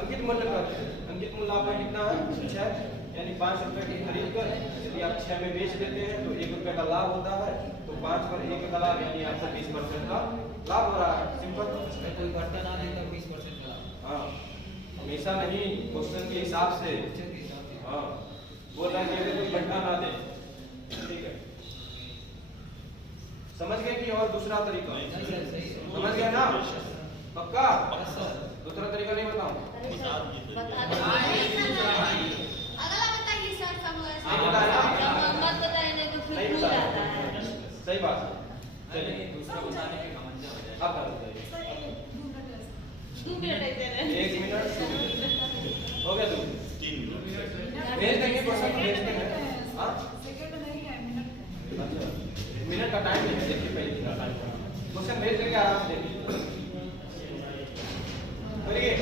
अंकित मूल्य पर। अंकित मूल्य आपका कितना है? 6, यानी 5 रुपए की खरीद कर यदि आप 6 में बेच देते हैं तो 1 रुपए का लाभ होता है, तो 5 पर 1 का लाभ यानी आपको 20% का लाभ हो रहा है। सिंपल। कोई घटना ना दे तो 20% का लाभ। हाँ, हमेशा नहीं, क्वेश्चन के हिसाब से। हाँ, बोल रहा है कि अगर कोई घटना ना दे, ठीक है, समझ गए कि और दूसरा तरीका? समझ गए ना? पक्का? दूसरा तरीका नहीं बताऊं? अगला बताइए सर, नहीं बताया? मत बताइए, नहीं तो फिर भूल जाता है। सही बात है। चलिए दूसरा बताने के घमंड हो जाए। आप बताइए। 2 मिनट ऐसे रहे। 1 मिनट हो गया, 2 3 भेज देंगे, क्वेश्चन भेजते हैं। हाँ, अच्छा, मिनट का टाइम नहीं है, देखिए पहले क्वेश्चन भेज देंगे, आराम से देखिए। बोलिए।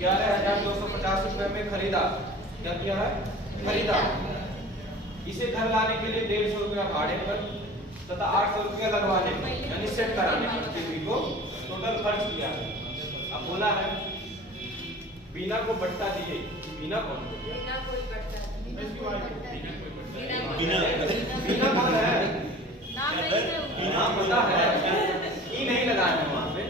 11,250 रुपए में खरीदा। क्या किया है? खरीदा। इसे घर लाने के लिए 150 रुपया भाड़े पर तथा 800 रुपया लगवाने पर यानी सेट कराने पर टीवी को टोटल खर्च किया है। अब बोला है बीना को बट्टा दिए। बीना कौन? बिना कोई बट्टा बीना कौन है? नाम नहीं नाम पता है, ई नहीं लगाया है वहां पे।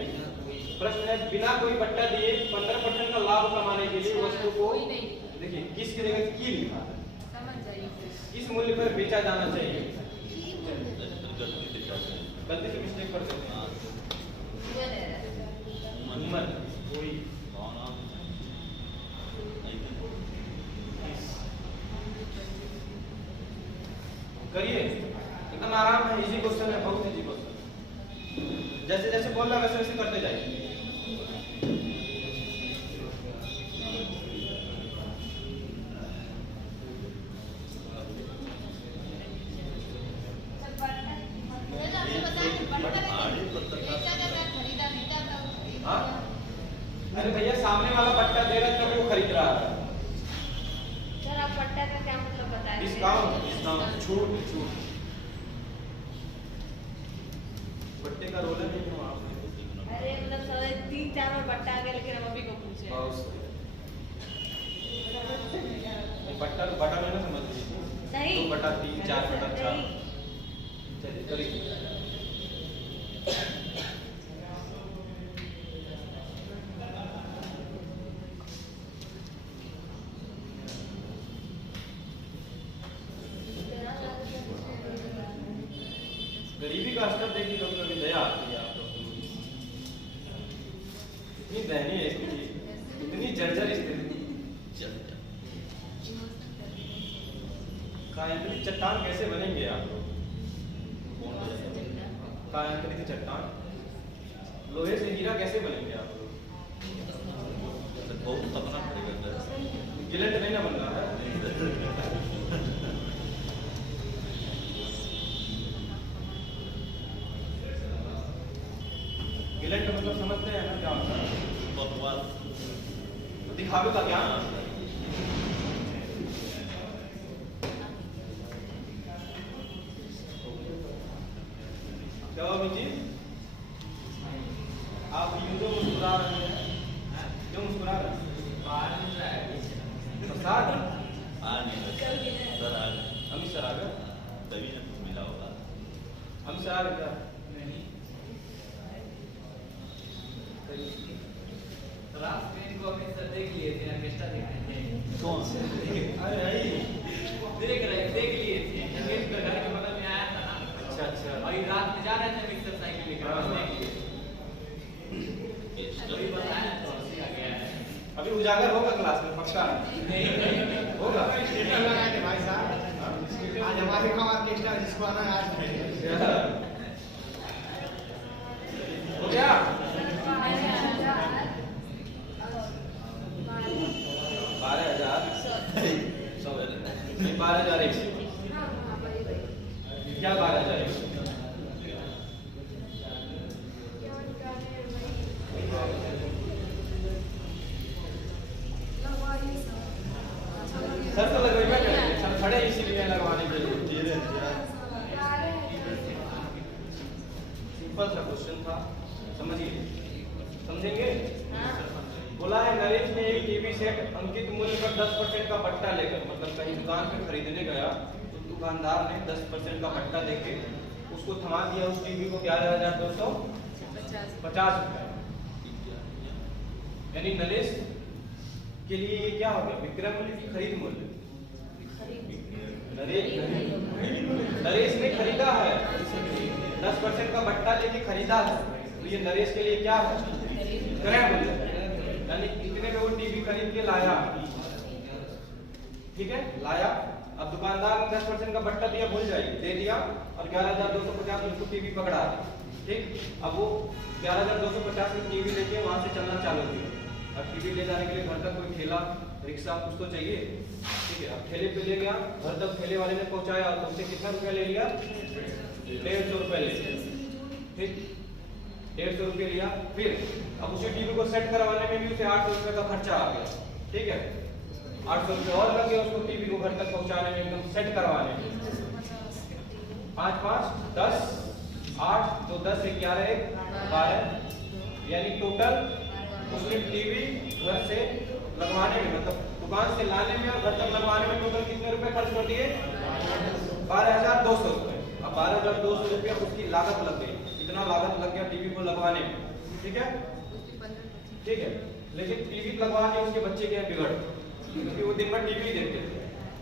प्रश्न है बिना कोई बट्टा दिए 15% का लाभ कमाने के लिए वस्तु को देखिए किसकी जगह की लिखा है, समझ जाइए। किस मूल्य पर बेचा जाना चाहिए। गलती से मिस्टेक कर देते हैं। उम्र कोई करिए, एकदम आराम है, इजी क्वेश्चन है, बहुत इजी क्वेश्चन। जैसे जैसे बोल रहा वैसे वैसे करते जाइए। हाँ? अरे भैया सामने वाला बट्टा दे रहा है तब वो खरीद रहा है। सर आप बट्टा का क्या मतलब बताएं? डिस्काउंट, डिस्काउंट, छूट, छूट। बट्टे का रोल है नहीं हो आप। अरे मतलब सर 3-4 बार बट्टा आ गया लेकिन हम अभी को पूछे। बट्टा बटा में ना समझ लीजिए। नहीं। 2 बटा 3, 4 बटा 4। नहीं। चलिए करिए। गरीबी का स्तर देखिए कभी कभी दया आती है आप लोगों को। इतनी दयनीय स्थिति, इतनी जर्जर स्थिति। कायांतरित चट्टान कैसे बनेंगे आप लोग? कायांतरित चट्टान, लोहे से हीरा कैसे बनेंगे आप लोग? गिलेट नहीं ना बन रहा है। गिलेट का मतलब समझते हैं ना क्या होता है? दिखावे का क्या? क्या हुआ जी? आप यूं जो मुस्कुरा रहे हैं, क्यों मुस्कुरा रहे हैं? प्रसाद? अमित सर आ गए? अमित सर आ गए क्या? देख लिए थे, ऑर्केस्ट्रा देखे थे। कौन से? अरे देख लिए थे। अंग्रेज का घर के बगल में आया था ना। अच्छा अच्छा। वही रात में जा रहे थे मिक्सर साइकिल लेकर, हाँ, हाँ। देख लिए। वही बताया तो हंसी आ गया है। अभी उजागर होगा क्लास में पक्का? नहीं होगा। भाई साहब आज हमारे गाँव ऑर्केस्ट्रा जिसको आना है आज हो गया? 12,000 क्या 12,000? सर तो लगवाई मैं करेंगे, सर खड़े इसीलिए लगवाने के लिए। सिंपल सा क्वेश्चन था, समझिए, समझेंगे? बोला है नरेश ने एक टीवी सेट अंकित मूल्य पर 10% का पट्टा लेकर, मतलब कहीं दुकान पे खरीदने गया तो दुकानदार ने 10% का पट्टा देके उसको थमा दिया उस टीवी को 11,250 रुपए। यानी नरेश के लिए ये क्या हो गया? विक्रय मूल्य की खरीद मूल्य। नरेश ने खरीदा है, 10% का पट्टा लेके खरीदा है, तो ये नरेश के लिए क्या है? क्रय मूल्य। यानी इतने में वो टीवी खरीद के लाया, ठीक है, लाया। अब दुकानदार ने 10% का बट्टा दिया, भूल जाइए, दे दिया और 11,250 उसको टीवी पकड़ा दी, ठीक। अब वो 11,250 की टीवी लेके वहां से चलना चालू किया। अब टीवी ले जाने के लिए घर तक कोई ठेला रिक्शा कुछ तो चाहिए, ठीक है। अब ठेले पे ले गया, घर तक ठेले वाले ने पहुंचाया, तो उससे कितना रुपया ले लिया? 150 रुपया ले लिया, ठीक। 150 रुपये लिया। फिर अब उसी टीवी को सेट करवाने में भी उसे 800 रुपये का खर्चा आ गया, ठीक है। 800 रुपये और लग गया उसको टीवी को घर तक पहुंचाने में, एकदम सेट करवाने में। 5 5 10 8 तो 10 से 11 12, यानी टोटल उसने टीवी घर से लगवाने में, मतलब दुकान से लाने में और घर तक लगवाने में टोटल कितने रुपए खर्च कर दिए? 12,200 रुपए। अब 12,200 रुपया उसकी लागत लग गई, इतना लागत लग गया टीवी को लगवाने में, ठीक है ठीक है। लेकिन टीवी लगवा के उसके बच्चे के बिगड़, क्योंकि वो दिन भर टीवी देखते थे,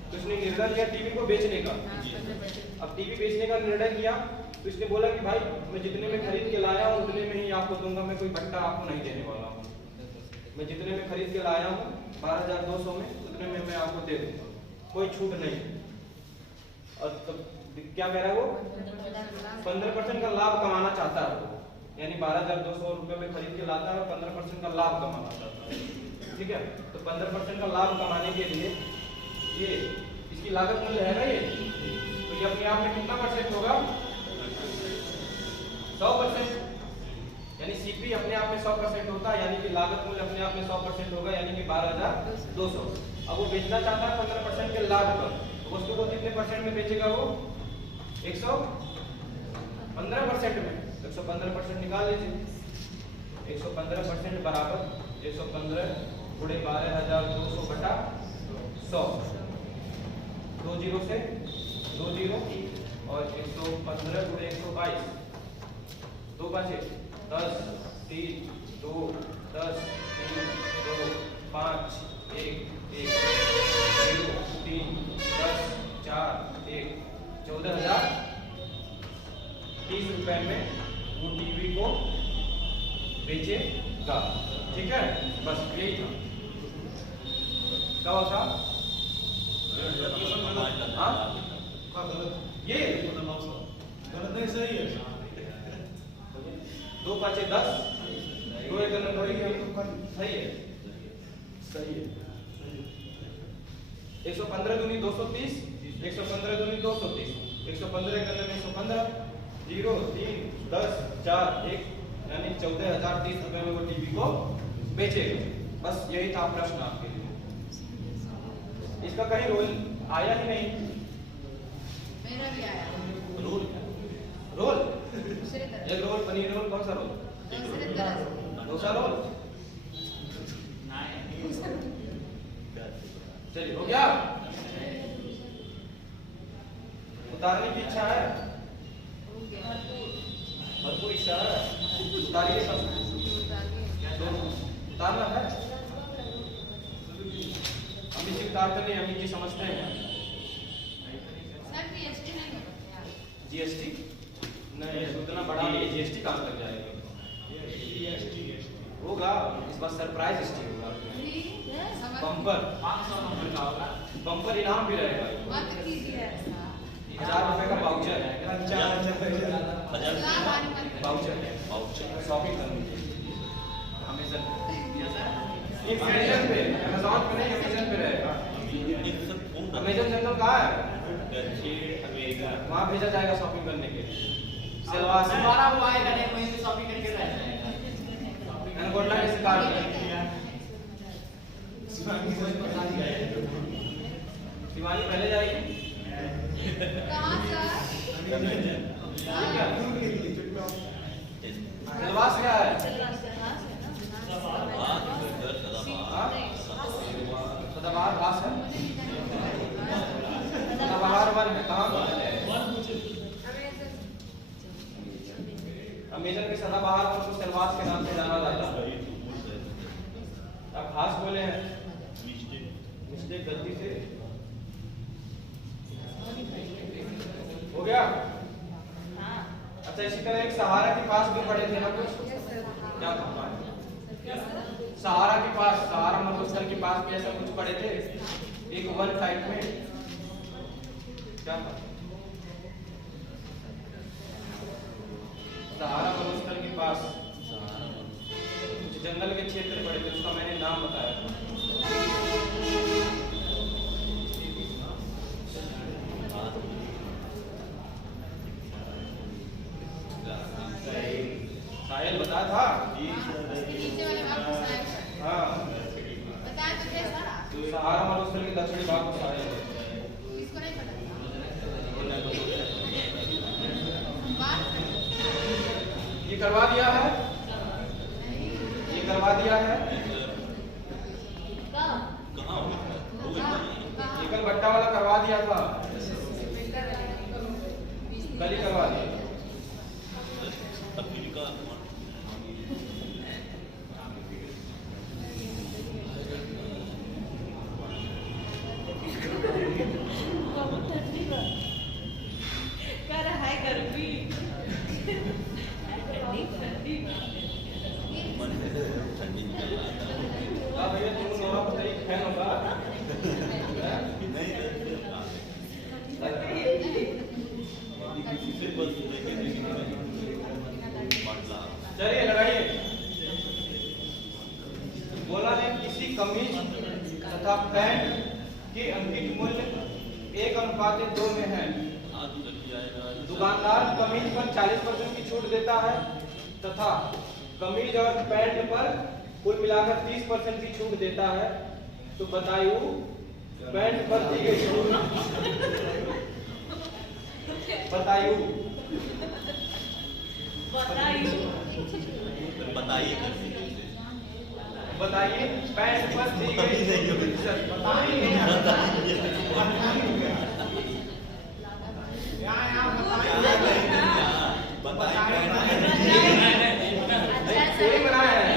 तो उसने निर्णय लिया टीवी को बेचने का। अब टीवी बेचने का निर्णय किया तो इसने बोला कि भाई मैं जितने में खरीद के लाया हूँ उतने में ही आपको दूंगा, मैं कोई बट्टा आपको नहीं देने वाला हूँ। मैं जितने में खरीद के लाया हूँ 12,200 में, उतने में मैं आपको दे दूंगा, कोई छूट नहीं। और तो क्या कह रहा है वो? 15% का लाभ कमाना चाहता है वो, यानी 12,200 रुपये में खरीद के लाता है और 15% का लाभ कमाना चाहता है, ठीक है। तो 15% का लाभ कमाने के लिए ये इसकी लागत मूल्य है ना ये, तो ये अपने आप में कितना परसेंट होगा? 100%, यानी सीपी अपने आप में 100% होता है, यानी कि लागत मूल्य अपने आप में 100% होगा, यानी कि 12,200। अब वो बेचना चाहता है 15% के लाभ पर, वस्तु को कितने परसेंट में बेचेगा वो? 115% में। 115% निकाल लीजिए, 115% बराबर 115 गुणे 12,200 बटा 100, 2 जीरो से 2 जीरो, और 115 गुणे 122, 2 पाँचे 10 3 2 10 3 2 5 1 1 0 3 10 4 1 14,030 रुपए में वो टीवी को बेचेगा, ठीक है। बस यही था। क्या था? हाँ ये गलत नहीं, सही है। 2 5 10, 2 1 2 सही है, सही है। 115 दूनी 230, 115 दूनी 230, 115 1 115, 0 3 10 4 1, यानी 14,030 रुपए में वो टीवी को बेचेगा। बस यही था प्रश्न आपके लिए। इसका कहीं रोल आया ही नहीं। मेरा भी आया। रोल रोल दूसरे तरफ। एक रोल, पनीर रोल, कौन सा रोल? दूसरे तरफ। डोसा रोल। चलिए हो गया। उतारने की इच्छा है? भरपूर इच्छा है, उतारिए सब। उतारना है। अमित जी उतारते नहीं, अमित जी समझते हैं। सर जीएसटी नहीं होता। जीएसटी नहीं, उतना बड़ा नहीं, जीएसटी कहाँ लग जाएगा? होगा इस बार सरप्राइज एसटी होगा, बम्पर 500 नंबर का होगा। बम्पर इनाम भी रहेगा। 1000 रुपए का वाउचर है, वाउचर शॉपिंग करने के लिए अमेज़न पे, अमेज़न पे नहीं, अमेज़न पे रहेगा। अमेज़न जनरल कहाँ है? वहाँ भेजा जाएगा शॉपिंग करने के लिए। सिलवा से हमारा वो आएगा नहीं, वहीं से शॉपिंग करके रह जाएगा। गोल्डा के शिकार शिवानी पहले जाएगी। कहाँ सर? सिलवास क्या है? सदाबहार घास है। सदाबहार वन है कहाँ? अमेज़न के सदाबहार वन को सिलवास के नाम से जाना जाता है। आप घास बोले हैं, मिस्टेक गलती से हो गया। अच्छा, इसी तरह एक सहारा के पास भी पड़े थे ना कुछ, क्या था? सहारा के पास, सहारा मरुस्थल के पास भी ऐसा कुछ पड़े थे, एक वन साइड में क्या था? सहारा मरुस्थल के पास कुछ जंगल के क्षेत्र पड़े थे, उसका मैंने नाम बताया था। साहिल बता सहारा मरुस्थल के दक्षिणी भाग को सहारा बोलते हैं। इसको नहीं पता ये करवा दिया है, ये करवा दिया है। ये कल भट्टा वाला करवा दिया था, कल ही करवा दिया। कर है गर्मी भैया तुम नोरा पतई फैन होगा। चलिए लगाइए। बोला ने किसी कमीज तथा पैंट के अंकित मूल्य 1:2 में है। दुकानदार कमीज पर 40% की छूट देता है तथा कमीज और पैंट पर कुल मिलाकर 30% की छूट देता है। तो बताइए पैंट पर दी गई छूट बताइए बताइए पैंट पर दी गई छूट बताइए। ये बनाया है,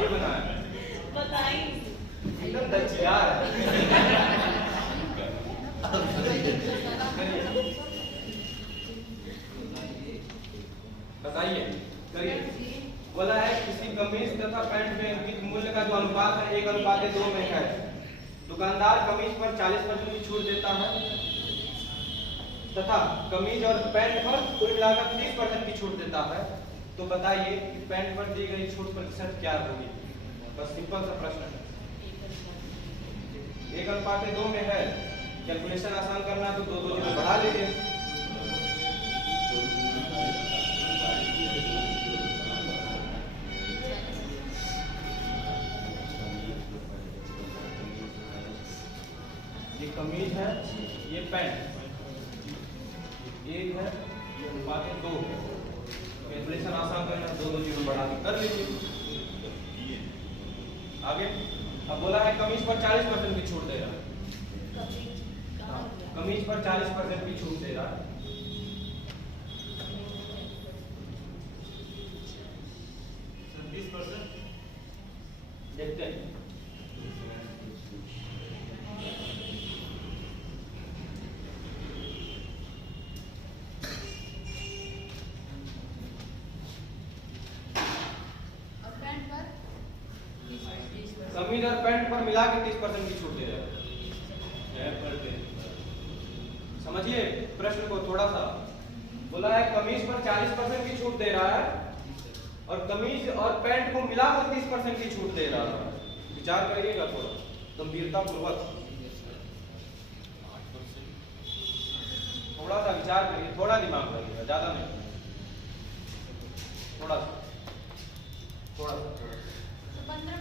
ये बनाया है। बताइए एकदम दक्षियार है। बताइए करिए। बोला है किसी कमीज तथा पैंट में अंकित मूल्य का जो अनुपात है 1:2 में है। दुकानदार कमीज पर 40% की छूट देता है तथा कमीज और पैंट पर कुल मिलाकर 30% की छूट देता है। तो बताइए कि पैंट पर दी गई छूट प्रतिशत क्या होगी? बस सिंपल सा प्रश्न है। 1:2 में है, कैलकुलेशन आसान करना है तो 2 जीरो बढ़ा लीजिए। ये कमीज है, ये पैंट, एक है, ये अनुपात 2 है। कैलकुलेशन आसान करना है 2 जीरो बढ़ा कर लीजिए। आगे अब बोला है कमीज पर 40% की छूट दे रहा है। कमीज पर 40% की छूट दे रहा है। देखते हैं। कमीज और पैंट पर मिला के 30% की छूट दे रहा है। समझिए प्रश्न को थोड़ा सा। बोला है कमीज पर 40% की छूट दे रहा है और कमीज और पैंट को मिलाकर 30% की छूट दे रहा है। विचार करिएगा थोड़ा गंभीरता पूर्वक, थोड़ा सा विचार करिए, थोड़ा दिमाग लगाइएगा, ज्यादा नहीं, थोड़ा सा। 15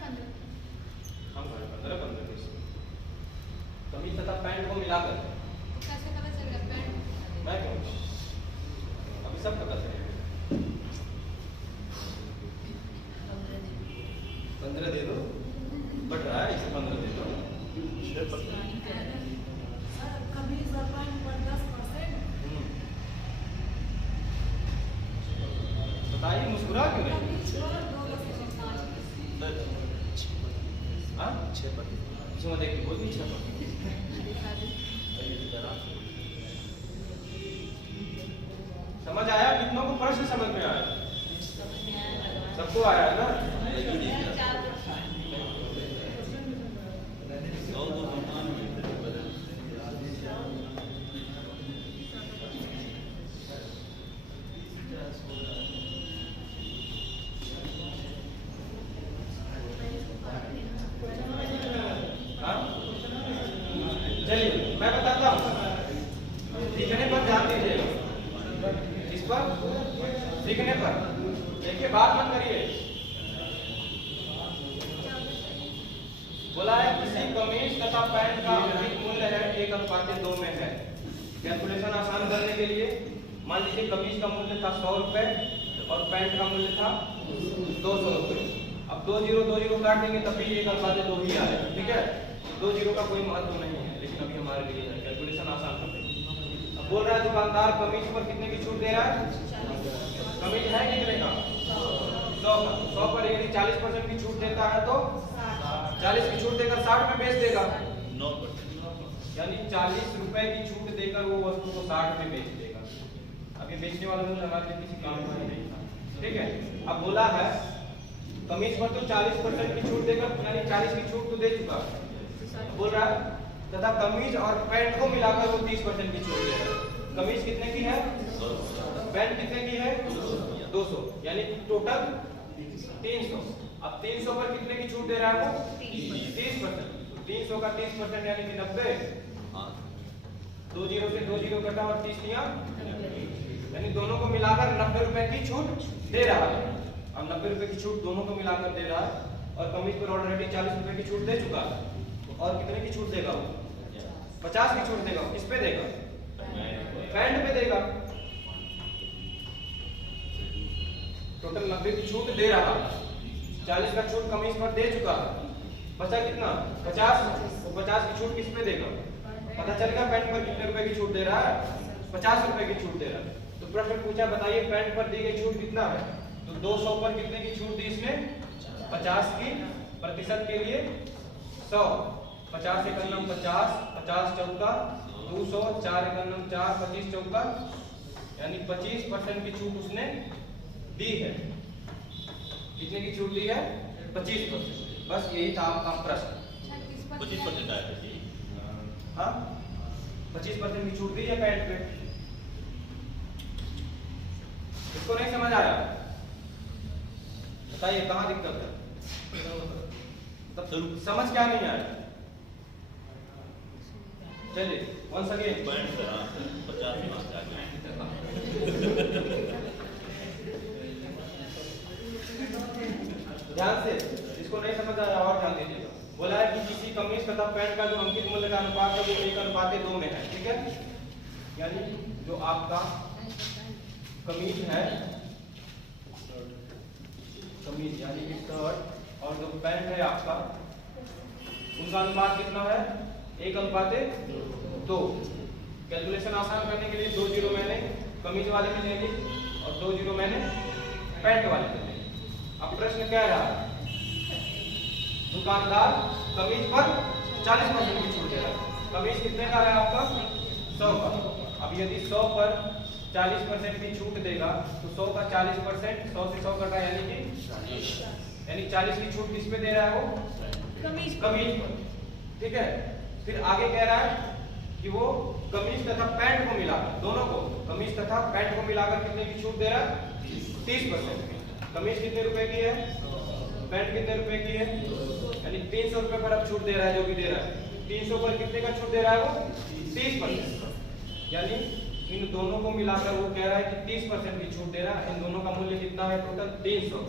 कमीज तथा पैंट को मिलाकर कैसे पता चलेगा पैंट? मैं क्यों अभी सब पता चलेगा। 15 दे दो, बढ़ रहा है इसे 15 दे दो। कमीज और पैंट पर 10%। बताइए मुस्कुरा क्यों नहीं? हाँ 6%। इसमें देखिए कोई भी 6%। समझ आया? कितनों को प्रश्न समझ में आया? सबको आया है ना? चलिए मैं बताता हूँ, लिखने पर ध्यान दीजिएगा। इस पर लिखने पर देखिए, बात मत करिए। बोला है किसी कमीज तथा पैंट का अंकित मूल्य है 1:2 में है। कैलकुलेशन आसान करने के लिए मान लीजिए कमीज का मूल्य था 100 रुपए और पैंट का मूल्य था 200 रुपए। अब 2 0 काट देंगे तब भी 1:2 ही आएगा, ठीक है। 2 0 का कोई महत्व नहीं है, लेकिन अभी हमारे लिए है कैलकुलेशन आसान कर देंगे। अब बोल रहा है दुकानदार कमीज पर कितने की छूट दे रहा है? कमीज है कितने का? 100 पर यदि 40% की छूट देता है तो 40 की छूट देकर 60 में बेच देगा, 9%, यानी 40 रुपए की छूट देकर वो वस्तु को 60 में बेच देगा। अब ये बेचने वाला मूल्य हमारे लिए किसी काम का नहीं था, ठीक है। अब बोला है कमीज पर तो 40% की छूट देकर, यानी 40 की छूट तो दे चुका, बोल रहा है तथा कमीज और पैंट को मिलाकर वो 30% की छूट दे रहा है। कमीज कितने की है? पैंट कितने की है? 200, यानी टोटल 300। अब 300 पर कितने की छूट दे रहा है वो? 30%। 300 का 30% यानी कि 90। 2 0 से 2 0 कटा और 30 दिया, यानी दोनों को मिलाकर 90 रुपए की छूट दे रहा है। अब 90 रुपए की छूट दोनों को मिलाकर दे रहा है और कमीज पर ऑलरेडी 40 रुपए की छूट दे चुका है। और कितने की छूट देगा वो? 50 की छूट देगा। किस पे देगा? पैंट पे देगा। टोटल 90 की छूट दे रहा है, 40 का छूट कमीज पर दे चुका है, बचा कितना? 50। तो 50 की छूट किस पे देगा? पता चलेगा पैंट पर कितने रुपए की छूट दे रहा है? 50 रुपए की छूट दे रहा है। तो प्रश्न पूछा बताइए पैंट पर दी गई छूट कितना है? तो 200 पर कितने की छूट दी इसने? 50 की, प्रतिशत के लिए 100। 50 एक अन्नम 50, 50 चौका 200, 4 एक अन्नम 4, 25 चौका, यानी 25% की छूट उसने दी है। कितने की छूट दी है? 25%। बस यही था आपका प्रश्न। 25% आया था। हाँ, 25% की छूट दी है पैंट पे। इसको नहीं समझ आ रहा? बताइए कहाँ दिक्कत है? तब समझ क्या नहीं आ रहा? चलिए once again। 50 ध्यान से, इसको नहीं समझ आ रहा और ध्यान दीजिएगा। बोला है कि किसी कमीज तथा पैंट का जो अंकित मूल्य का अनुपात है वो 1:2 में है, ठीक है। यानी जो आपका कमीज है, कमीज यानी कि शर्ट, और जो पैंट है आपका, उनका अनुपात कितना है? 1:2। कैलकुलेशन आसान करने के लिए 2 0 मैंने कमीज वाले में ले ली और 2 0 मैंने पैंट वाले में ले ली। अब प्रश्न क्या रहा? दुकानदार कमीज पर 40% की छूट दे रहा है। कमीज कितने का है आपका? 100 का। अब यदि 100 पर 40% की छूट देगा तो 100 का 40%, 100 से 100 कटा यानी 40 की छूट किस पे दे रहा है वो? कमीज पर, ठीक है। फिर आगे कह रहा है कि वो कमीज तथा पैंट को मिलाकर, दोनों को कमीज तथा पैंट को मिलाकर कितने की छूट दे रहा है? 30%। कमीज कितने रुपए की है? पैंट कितने रुपए की है? यानी 300 रुपए पर अब छूट दे रहा है, जो भी दे रहा है। 300 पर कितने का छूट दे रहा है वो? 30%। यानी इन दोनों को मिलाकर वो कह रहा है कि 30% की छूट दे रहा है। इन दोनों का मूल्य कितना है? टोटल 300।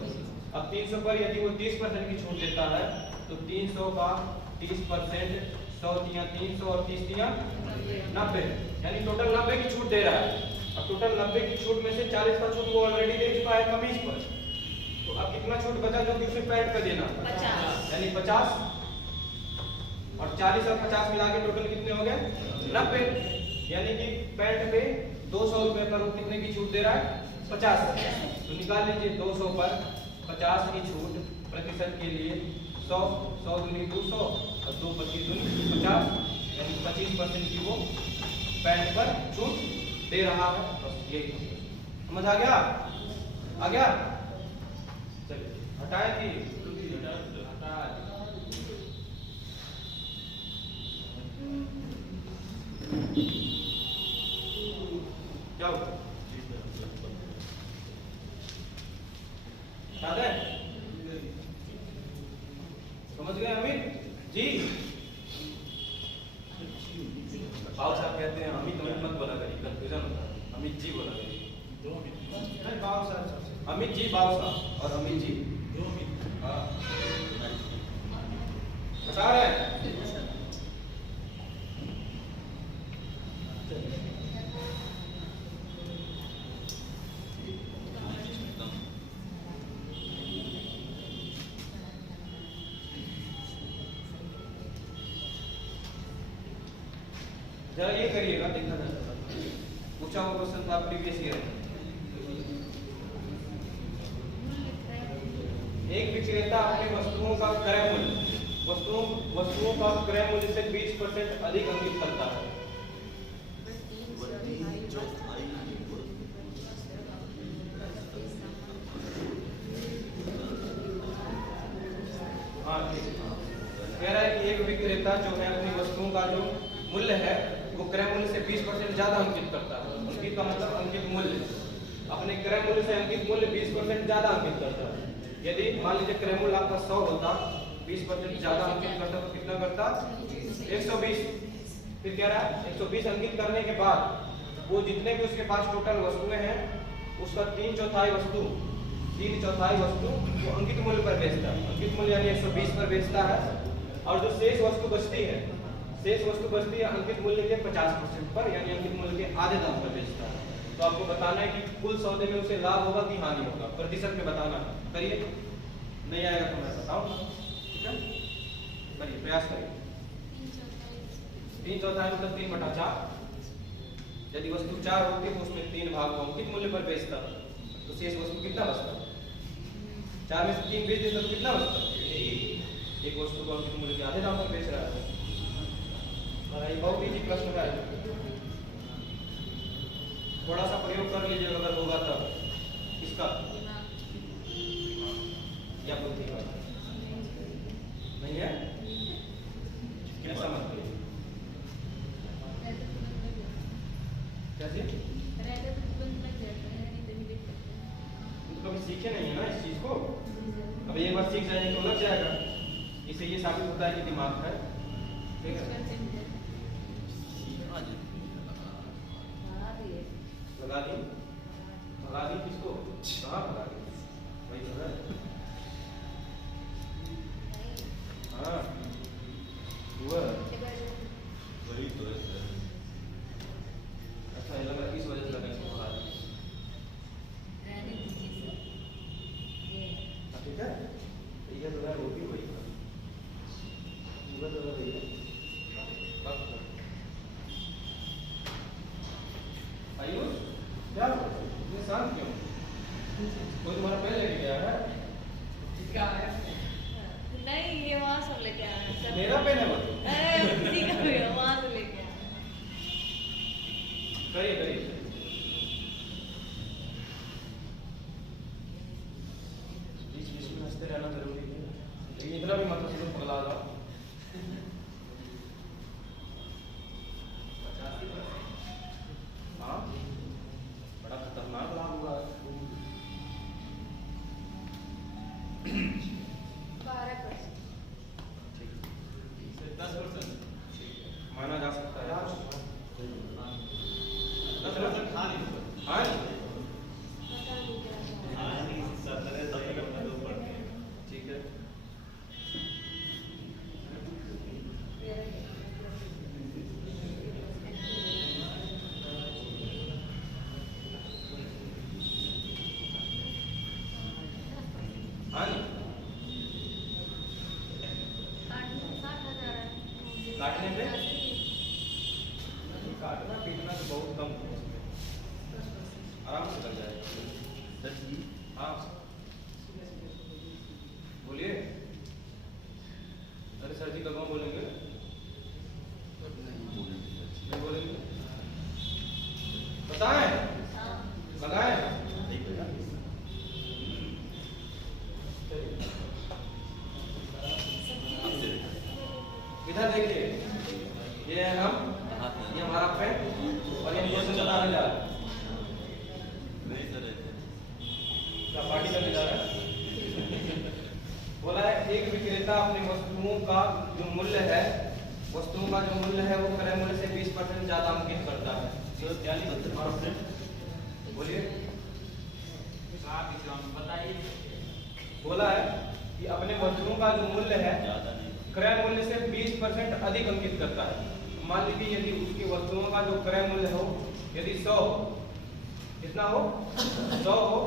अब 300 पर यदि वो 30% की छूट देता है तो 300 का 30%, 100 दिया 300 और 30 दिया 90, यानी टोटल 90 की छूट दे रहा है। अब टोटल 90 की छूट में से 40 का छूट वो ऑलरेडी दे चुका है कमीज पर, तो अब कितना छूट बचा जो कि उसे पैंट पे देना? 50, यानी 50 और 40 और 50 मिला के टोटल कितने हो गए? 90। यानी कि पैंट पे 200 रुपए पर वो कितने की छूट दे रहा है? 50। तो निकाल लीजिए 200 पर 50 की छूट प्रतिशत के लिए 100, 100 दूनी 200 और 2 25 दूनी 50, यानी 25% की वो पैंट पर छूट दे रहा है। बस यही समझ आ गया? आ गया? चलिए हटाए थी, हटा जाओ समझ गए अमित जी? बाबू साहब कहते हैं अमित मत बोला करिए, कंफ्यूजन होता है। अमित जी बोला करिए। अमित जी बाबू साहब और अमित जी बता रहे हैं। जरा ये करिएगा, देखा जाता पूछा हुआ क्वेश्चन था प्रीवियस ईयर। एक विक्रेता अपने वस्तुओं का क्रय मूल्य वस्तुओं का क्रय मूल्य से 20% अधिक अंकित करता है। हाँ ठीक, कह रहा है कि एक विक्रेता जो है अपनी वस्तुओं का जो मूल्य है वो क्रय मूल्य से 20% ज्यादा अंकित करता है। अंकित का मतलब अंकित मूल्य, अपने क्रय मूल्य से अंकित मूल्य 20% ज्यादा अंकित करता है। यदि मान लीजिए क्रय मूल्य आपका 100 होता, 20% ज्यादा अंकित करता तो कितना करता? 120। फिर कह रहा है 120 अंकित करने के बाद वो जितने भी उसके पास टोटल वस्तुएं हैं उसका 3/4 वस्तु वो अंकित मूल्य पर बेचता है। अंकित मूल्य यानी 120 पर बेचता है, और जो शेष वस्तु बचती है अंकित मूल्य के 50% पर, यानी अंकित मूल्य के आधे दाम पर बेचता है। तो आपको बताना है कि कुल सौदे में उसे लाभ होगा कि हानि होगा, प्रतिशत में बताना है। करिए, नहीं आएगा तो मैं बताऊंगा, ठीक है? करिए, प्रयास करिए। 3/4 मतलब 3/4। यदि वस्तु 4 होती तो उसमें 3 भाग को अंकित मूल्य पर बेचता तो शेष वस्तु कितना बचता? 4 में से 3 बेच देता तो कितना बचता? एक वस्तु को अंकित मूल्य के आधे दाम पर बेच रहा है। ये बहुत इजी प्रश्न है, थोड़ा सा प्रयोग कर लीजिए अगर होगा तब। इसका या बुद्धि का नहीं है, ऐसा मत करिए। क्या चीज? तो कभी सीखे नहीं है ना इस चीज को, अब एक बार सीख जाएंगे तो लग जाएगा। इससे ये साबित होता है कि दिमाग है, ठीक है? भगा दी किसको? कहाँ भगा दी? वही तो है। हाँ वही तो है सर। अच्छा, लग रहा है इस वजह से लगा इसको भगा दी। ठीक है, ये तो वो भी वही था, पूरा तो वही है। आयुष क्या इतने शांत क्यों? कोई तुम्हारा पेन लेके गया है? क्या है? नहीं, ये वहाँ से लेके आया है। मेरा पेन है वो। ठीक है भैया, वहाँ से लेके आया। करिए करिए। बीच में हंसते रहना जरूरी है, लेकिन इतना भी मत हंसो पगला जाओ। हाँ, बड़ा खतरनाक लाभ हुआ है। 10% माना जा सकता है। 10% हाँ नहीं होगा। हाँ, 17 ऊपर ठीक है। हाँ नहीं, काटने पे काटना पीटना तो बहुत कम है इसमें, आराम से लग जाएगा। हाँ बोलिए। अरे सर जी कब बोलेंगे? नहीं बोलेंगे? बताएं, लगाएं। इधर देखिए, ये है हम, ये हमारा पेन और ये क्वेश्चन बताने जा रहा है। नहीं सर ऐसे क्या पार्टी करने जा रहा है? बोला है एक विक्रेता अपनी वस्तुओं का जो मूल्य है वो क्रय मूल्य से 20% ज्यादा अंकित करता है। 70%। बोलिए। बताइए। बोला है कि अपने वस्तुओं का जो मूल्य है ज्यादा नहीं। क्रय मूल्य से 20% अधिक अंकित करता है। मान लीजिए यदि उसकी वस्तुओं का जो क्रय मूल्य हो, यदि 100 कितना हो 100 हो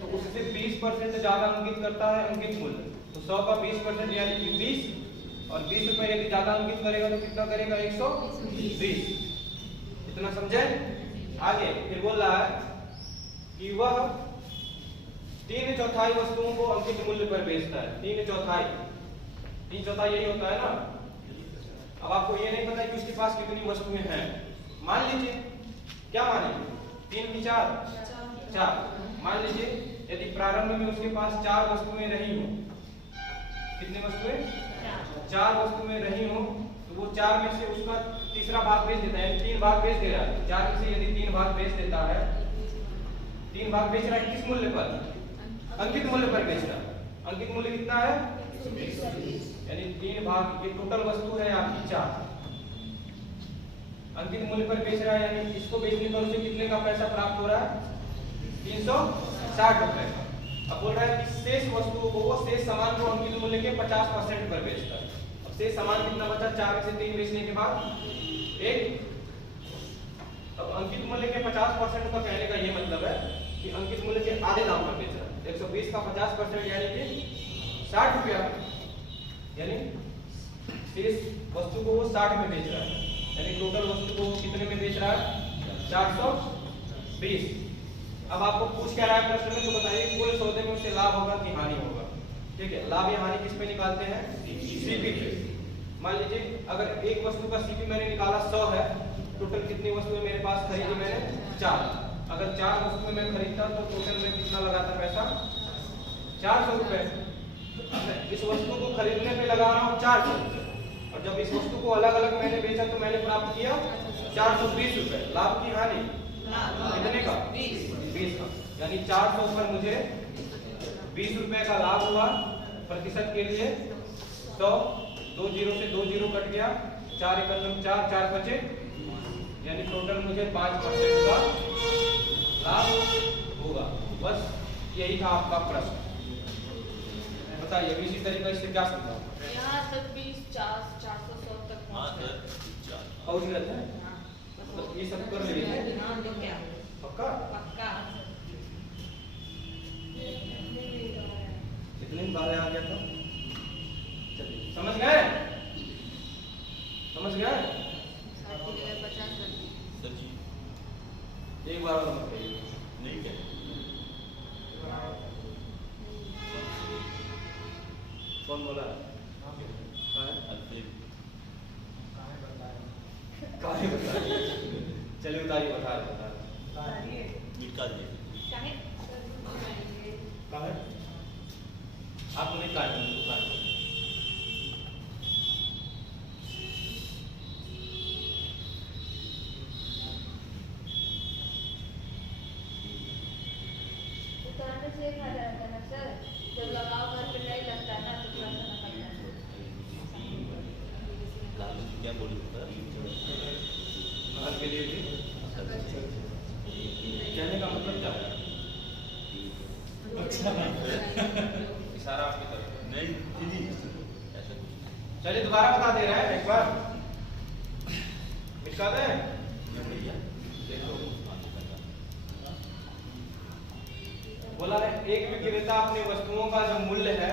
तो उससे 20% ज्यादा अंकित करता है अंकित मूल्य। तो 100 का 20% यानी कि 20, और 20 रुपए यदि ज्यादा अंकित करेगा तो कितना करेगा? 120। इतना समझे? आगे फिर बोल रहा है कि वह 3/4 वस्तुओं को अंकित मूल्य पर बेचता है। 3/4 यही होता है ना। अब आपको ये नहीं पता कि उसके पास कितनी वस्तुएं हैं। मान लीजिए, क्या माने, 3 की 4। मान लीजिए यदि प्रारंभ में उसके पास 4 वस्तुएं रही हो, कितनी वस्तुएं? 4 वस्तुएं रही हो, तो वो 4 में से उसका तीसरा भाग बेच देता है, 3 भाग बेच दे रहा है। 4 में से यदि 3 भाग बेच देता है, 3 भाग बेच रहा है किस मूल्य पर? अंकित मूल्य पर बेच रहा है। अंकित मूल्य कितना है? 120। यानी 3 भाग, ये टोटल वस्तु है आपकी 4, अंकित मूल्य पर बेच रहा है, यानी इसको बेचने पर उसे कितने का पैसा प्राप्त हो रहा है? 360 रुपए का। अब बोल रहा है कि शेष वस्तुओं को, वो शेष सामान को अंकित मूल्य के 50% पर बेचता है। अब शेष सामान कितना बचा? 4 में से 3 बेचने के बाद 1। अब अंकित मूल्य के 50% का कहने का ये मतलब है कि अंकित मूल्य के आधे दाम पर बेच रहा है। 120 का 50% यानी कि 60 रुपया, यानी शेष वस्तु को वो 60 में बेच रहा है, यानी टोटल वस्तु को कितने में बेच रहा है? 420। अब आपको पूछ क्या रहा है प्रश्न में, तो बताइए कुल सौदे में उसे लाभ होगा कि हानि होगा? ठीक है, लाभ या हानि किस पे निकालते हैं? सीपी पे। मान लीजिए अगर एक वस्तु का सीपी मैंने निकाला 100 है, टोटल कितनी वस्तुएं मेरे पास खरीदी मैंने? 4। अगर 4 वस्तुएं मैं खरीदता तो टोटल में कितना लगाता पैसा? 400 रुपए। इस वस्तु को खरीदने पे लगा रहा हूँ 400, और जब इस वस्तु को अलग अलग मैंने बेचा तो मैंने प्राप्त किया 420 रुपए। लाभ की हानि? कितने का? 20 का। यानी 400 पर मुझे 20 रुपए का लाभ हुआ। प्रतिशत के लिए 100, 2 जीरो से 2 जीरो कट गया, 4 एकम 4, 4 बचे, यानी टोटल मुझे 5% का लाभ होगा। बस यही था आपका प्रश्न। बताइए इसी तरीके से क्या समझा? यहाँ तक 20, 400, 100 तक हाँ पहुँच गए। सर, 4। पहुंच गए थे? हाँ, मतलब ये सब कर लीजिए। हाँ, तो क्या? पक्का? पक्का। कितने बार आ गया था? चलिए समझ गए? समझ गए? 50 सर जी, एक बार और मत कहिए। नहीं क्या? कौन बोला? कहाँ है? अल्फेब। काहे बता रही है? चलिए उतारिए, बता रहे। निकाल दिए। चाहे कहाँ है? आपको नहीं काटना, उतारने से एक फायदा रहता है ना सर, जब लगाओ घर पे नहीं लगता है ना तो थोड़ा सा निकलता है। क्या बोली सर? घर के लिए भी कहने का मतलब क्या है? इशारा आपकी तरफ। नहीं दीदी, ऐसा कुछ चलिए दोबारा बता दे रहे हैं एक बार, मिटा दें। नहीं। देखो बोला है एक विक्रेता अपनी वस्तुओं का जो मूल्य है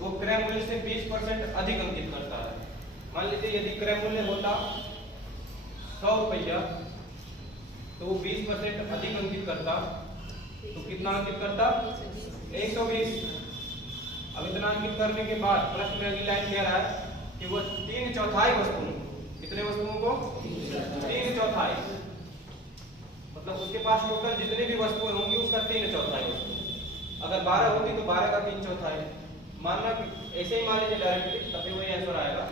वो क्रय मूल्य से 20% अधिक अंकित करता है। मान लीजिए यदि क्रय मूल्य होता 100 रुपया तो वो 20% अधिक अंकित करता तो कितना अंकित करता? 120। अब इतना अंकित करने के बाद प्रश्न में अगली लाइन कह रहा है कि वो 3/4 वस्तुओं, कितने वस्तुओं को? 3/4, मतलब उसके पास टोटल जितनी भी वस्तुएं होंगी उसका 3/4 वस्तु। अगर 12 होती तो 12 का 3/4। मानना कि ऐसे ही मान लीजिए डायरेक्टली, तभी वही आंसर आएगा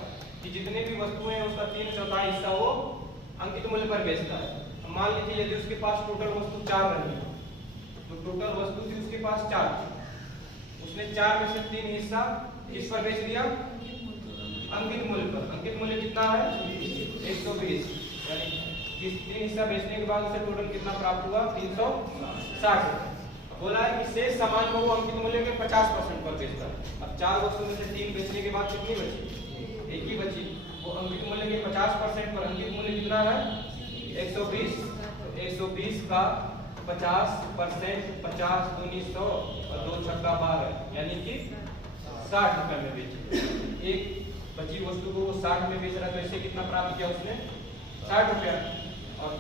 कि जितनी भी वस्तुएं हैं उसका 3/4 हिस्सा वो अंकित मूल्य पर बेचता है। मान लीजिए यदि उसके पास टोटल वस्तु 4 रही तो टोटल वस्तु थी उसके पास 4, उसने 4 में से 3 हिस्सा किस पर बेच दिया? अंकित मूल्य पर। अंकित मूल्य कितना है? 120। यानी 3 हिस्सा बेचने के बाद उसे टोटल कितना प्राप्त हुआ? 360। बोला है कि शेष सामान को वो अंकित मूल्य के 50% पर बेचता है। अब 4 वस्तु में से 3 बेचने के बाद कितनी बची? एक ही बची। वो अंकित मूल्य के 50% पर, अंकित मूल्य कितना है? 120। तो 120 का 50%, 50 दूनी 100 और 2 छक्का 12, यानी कि 60 रुपए में बेची। एक बची वस्तु को वो 60 में बेच रहा है तो इससे कितना प्राप्त किया उसने? 60 रुपया। और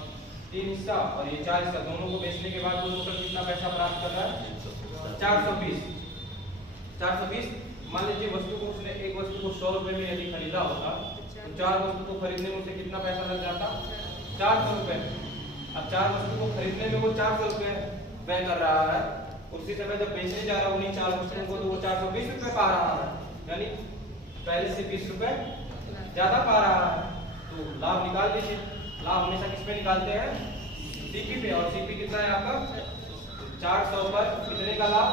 3 हिस्सा और ये 4 हिस्सा, दोनों को बेचने के बाद वो टोटल कितना पैसा प्राप्त कर रहा है? 420। मान लीजिए वस्तु को उसने एक वस्तु को 100 रुपए में यदि खरीदा होता तो 4 वस्तु को खरीदने में उसे कितना पैसा लग जाता? 400 रुपए। अब 4 वस्तु को खरीदने में वो 400 रुपए व्यय कर रहा है, उसी समय जब बेचने जा रहा है उन्हीं 4 वस्तुओं को तो वो 420 रुपए पा रहा है, यानी पहले से 20 रुपए ज्यादा पा रहा है। तो लाभ निकाल दीजिए। लाभ हमेशा किस पे निकालते हैं? सीपी पे। और सीपी कितना है आपका? 400 पर कितने का लाभ?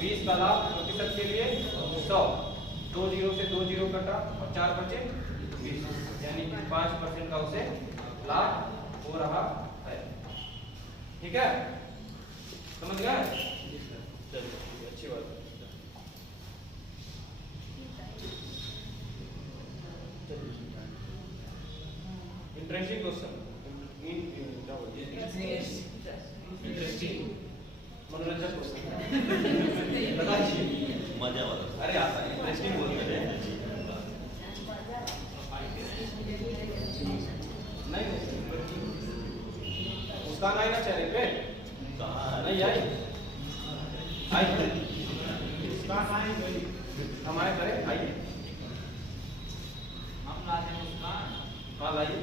20 का लाभ। प्रतिशत के लिए 100, 2 जीरो से 2 जीरो कटा और 4 बचे 20, यानी 5% का उसे लाभ हो रहा है। ठीक है, समझ गए? अच्छी बात। इंटरेस्टिंग क्वेश्चन, मनोरंजक क्वेश्चन बताइए। मजा वाला। अरे आता है, इंटरेस्टिंग बोलते हैं। नहीं मुस्कान आई ना चेहरे पे? कहाँ नहीं आई? आई हमारे करे आइए। हम लाते हैं मुस्कान। हाँ लाइए।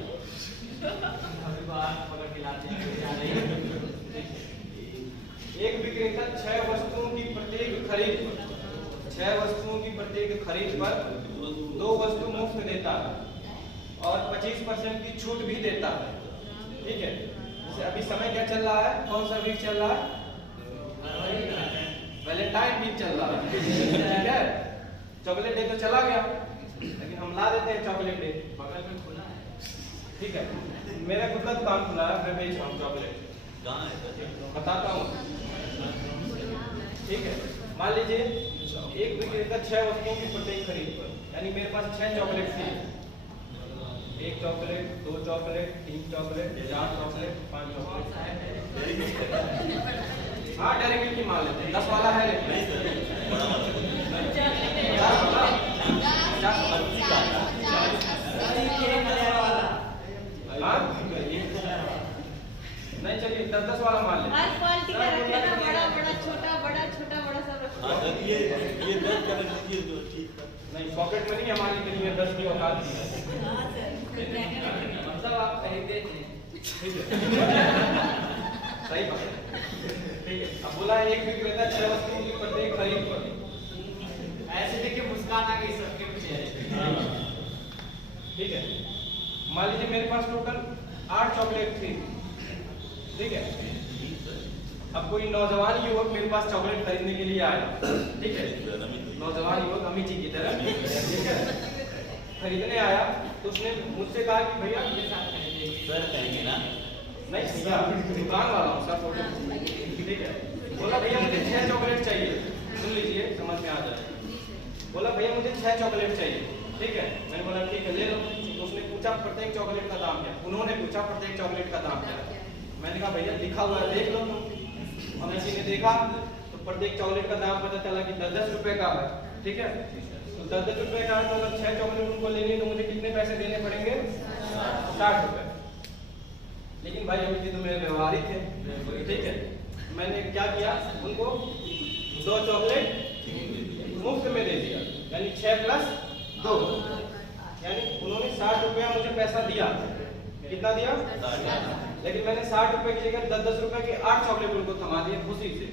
अभी बाहर पकड़ के लाते हैं। एक विक्रेता 6 वस्तुओं की प्रत्येक खरीद पर 6 वस्तुओं की प्रत्येक खरीद पर 2 वस्तु मुफ्त देता है और 25% की छूट भी देता है। ठीक है, जैसे अभी समय क्या चल रहा है? कौन सा वीक चल रहा है? वैलेंटाइन वीक चल रहा है। ठीक है, चॉकलेट डे तो चला गया, लेकिन हम ला देते हैं चॉकलेट डे। बगल में खुला है। ठीक है, मेरा खुद का दुकान खुला है, मैं बेच रहा हूँ चॉकलेट। कहाँ है? बताता हूँ। ठीक है, मान लीजिए एक विक्रेता 6 वस्तुओं की प्रत्येक खरीद पर, यानी मेरे पास 6 चॉकलेट थी। 1 chocolate, 2 chocolate, 3 chocolate, 4 chocolate, 5 chocolate. हाँ डेयरी मिल्क की मान लेते हैं, 10 वाला है लेकिन बड़ा वाला। 50 वाला, 50 वाला। हाँ नहीं चलिए 10-10 वाला मान लेते हैं। हर क्वालिटी का रखे ना, बड़ा बड़ा छोटा बड़ा छोटा बड़ा सब रखो। हाँ सर, ये 10 कर लीजिए तो ठीक है। नहीं पॉकेट मनी हमारी नहीं है, 10 की औकात नहीं है। हाँ सर, मतलब आप खरीदते थे। ठीक है सही बात है। ठीक है, अब बोला एक विक्रेता 6 वस्तुओं की प्रत्येक खरीद पर। ऐसे देखिए मुस्कान आ गई सबके पीछे। ठीक है, मान लीजिए मेरे पास टोटल 8 चॉकलेट थी। ठीक है, अब कोई नौजवान युवक मेरे पास चॉकलेट खरीदने के लिए आया। ठीक है, नौजवान युवक अमित जी की तरह। ठीक है, खरीदने आया तो उसने मुझसे कहा कि भैया के साथ खरीदेंगे। सर कहेंगे ना? नहीं भैया दुकान वाला हूँ सर। ठीक है, बोला भैया मुझे 6 चॉकलेट चाहिए। सुन लीजिए, समझ में आ जाए। बोला भैया मुझे 6 चॉकलेट चाहिए। ठीक है, मैंने बोला ठीक है ले लो। तो उसने पूछा प्रत्येक चॉकलेट का दाम क्या? उन्होंने पूछा प्रत्येक चॉकलेट का दाम क्या? मैंने कहा भैया लिखा हुआ है देख लो तुम। हम किसी ने देखा तो प्रत्येक चॉकलेट का दाम पता चला कि 10-10 रुपए का है। ठीक है, तो 10-10 रुपए का है तो अगर 6 चॉकलेट उनको लेनी तो मुझे कितने पैसे देने पड़ेंगे? 60 रुपए। लेकिन भाई अभी तो मेरे व्यवहारिक थे। ठीक है, मैंने क्या किया, उनको 2 चॉकलेट मुफ्त में दे दिया, यानी 6 प्लस 2, यानी उन्होंने 60 रुपया मुझे पैसा दिया। कितना दिया? लेकिन मैंने 60 रुपए की जगह 10-10 रुपए के 8 चॉकलेट उनको थमा दिए खुशी से।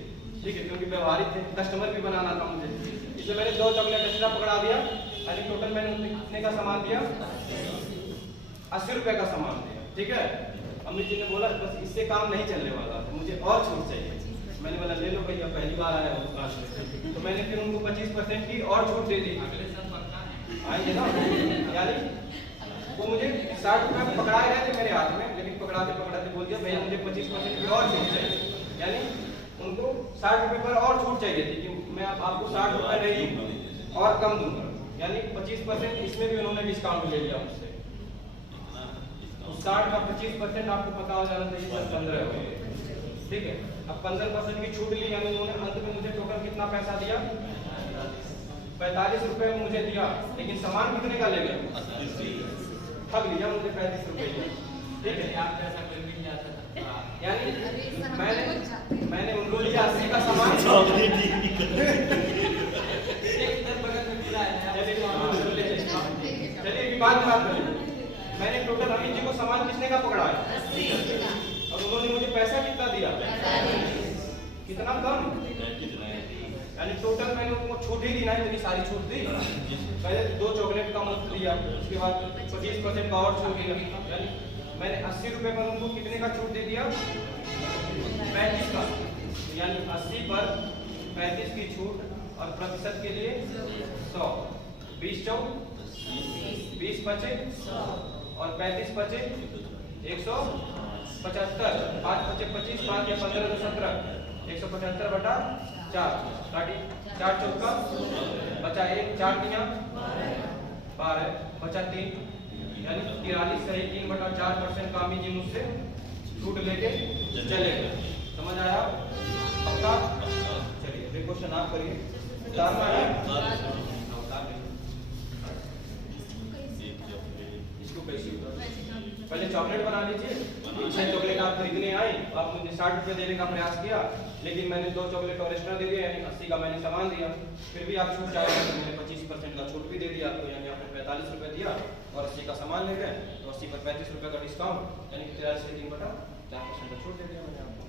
ठीक है, क्योंकि व्यवहारिक थे, कस्टमर भी बनाना था मुझे, इसलिए मैंने 2 चॉकलेट एक्स्ट्रा पकड़ा दिया। यानी टोटल मैंने कितने का सामान दिया? 80 रुपए का सामान दिया। ठीक है, अमित जी ने बोला बस इससे काम नहीं चलने वाला, मुझे और छूट चाहिए। मैंने बोला ले लो भैया, पहली बार आया हूँ दुकान में। तो मैंने फिर उनको 25% की और छूट दे दी। अगले साल पक्का है। आएंगे ना, यानी वो मुझे 60 रुपए पकड़ाए रहे थे मेरे हाथ में, लेकिन पकड़ाते पकड़ाते बोल दिया भैया मुझे 25% की और छूट चाहिए। यानी उनको 60 रुपए पर और छूट चाहिए थी कि मैं आपको 60 रुपए नहीं और कम दूंगा, यानी 25% इसमें भी उन्होंने डिस्काउंट ले लिया मुझसे। 60 का 25% आपको पता हो जाना चाहिए 15 हो। ठीक है, अब 15% की छूट ली, यानी उन्होंने अंत में मुझे टोटल कितना पैसा दिया? 45 रुपए मुझे दिया, लेकिन सामान कितने का ले गया? ठग लिया मुझे 35 रुपए। ठीक है, आप जैसा कोई मिल जाता था। यानी अरे सर, हम तो कुछ चाहते हैं। मैंने उनको लिया 80 का सामान चॉकलेट ही निकल एक इधर बगल में पूरा है चलिए बात करें। मैंने टोटल अमित जी को सामान किसने का पकड़ा है 80 और उन्होंने मुझे पैसा कितना दिया कितना कम कितना है यानी टोटल मैंने उनको छूट ही दी ना इतनी सारी छूट दी पहले 2 चॉकलेट का मुफ्त दिया उसके बाद 25% का और छूट दिया यानी मैंने 80 रुपए पर उनको कितने का छूट दे दिया 35 का यानी 80 पर 35 की छूट और प्रतिशत के लिए 100 20 चौक 20 बचे और 35 बचे 175 5 बचे 25 5 या 15 तो 17 175 बटा 4 काटी 4 चौका बचा 1 4 तिया 12 बचा 3 यानी 43 सही 3 बटा 4% का अमित जी मुझसे छूट लेके चले गए समझ आया पक्का चलिए ये क्वेश्चन आप करिए उतारना है उतार दीजिए। इसको कैसे उतार पहले चॉकलेट बना लीजिए 6 चॉकलेट आप खरीदने आए आप मुझे 60 रुपए देने का प्रयास किया लेकिन मैंने 2 चॉकलेट और एक्स्ट्रा दे दिया यानी 80 का मैंने सामान दिया फिर भी आप छूट चाहे तो मैंने 25% का छूट भी दे दिया आपको यानी आपने 45 रुपए दिया और 80 का सामान ले गए तो 80 पर 35 रुपए का डिस्काउंट यानी 43 से 3 बटा 4% का छूट दे दिया मैंने आपको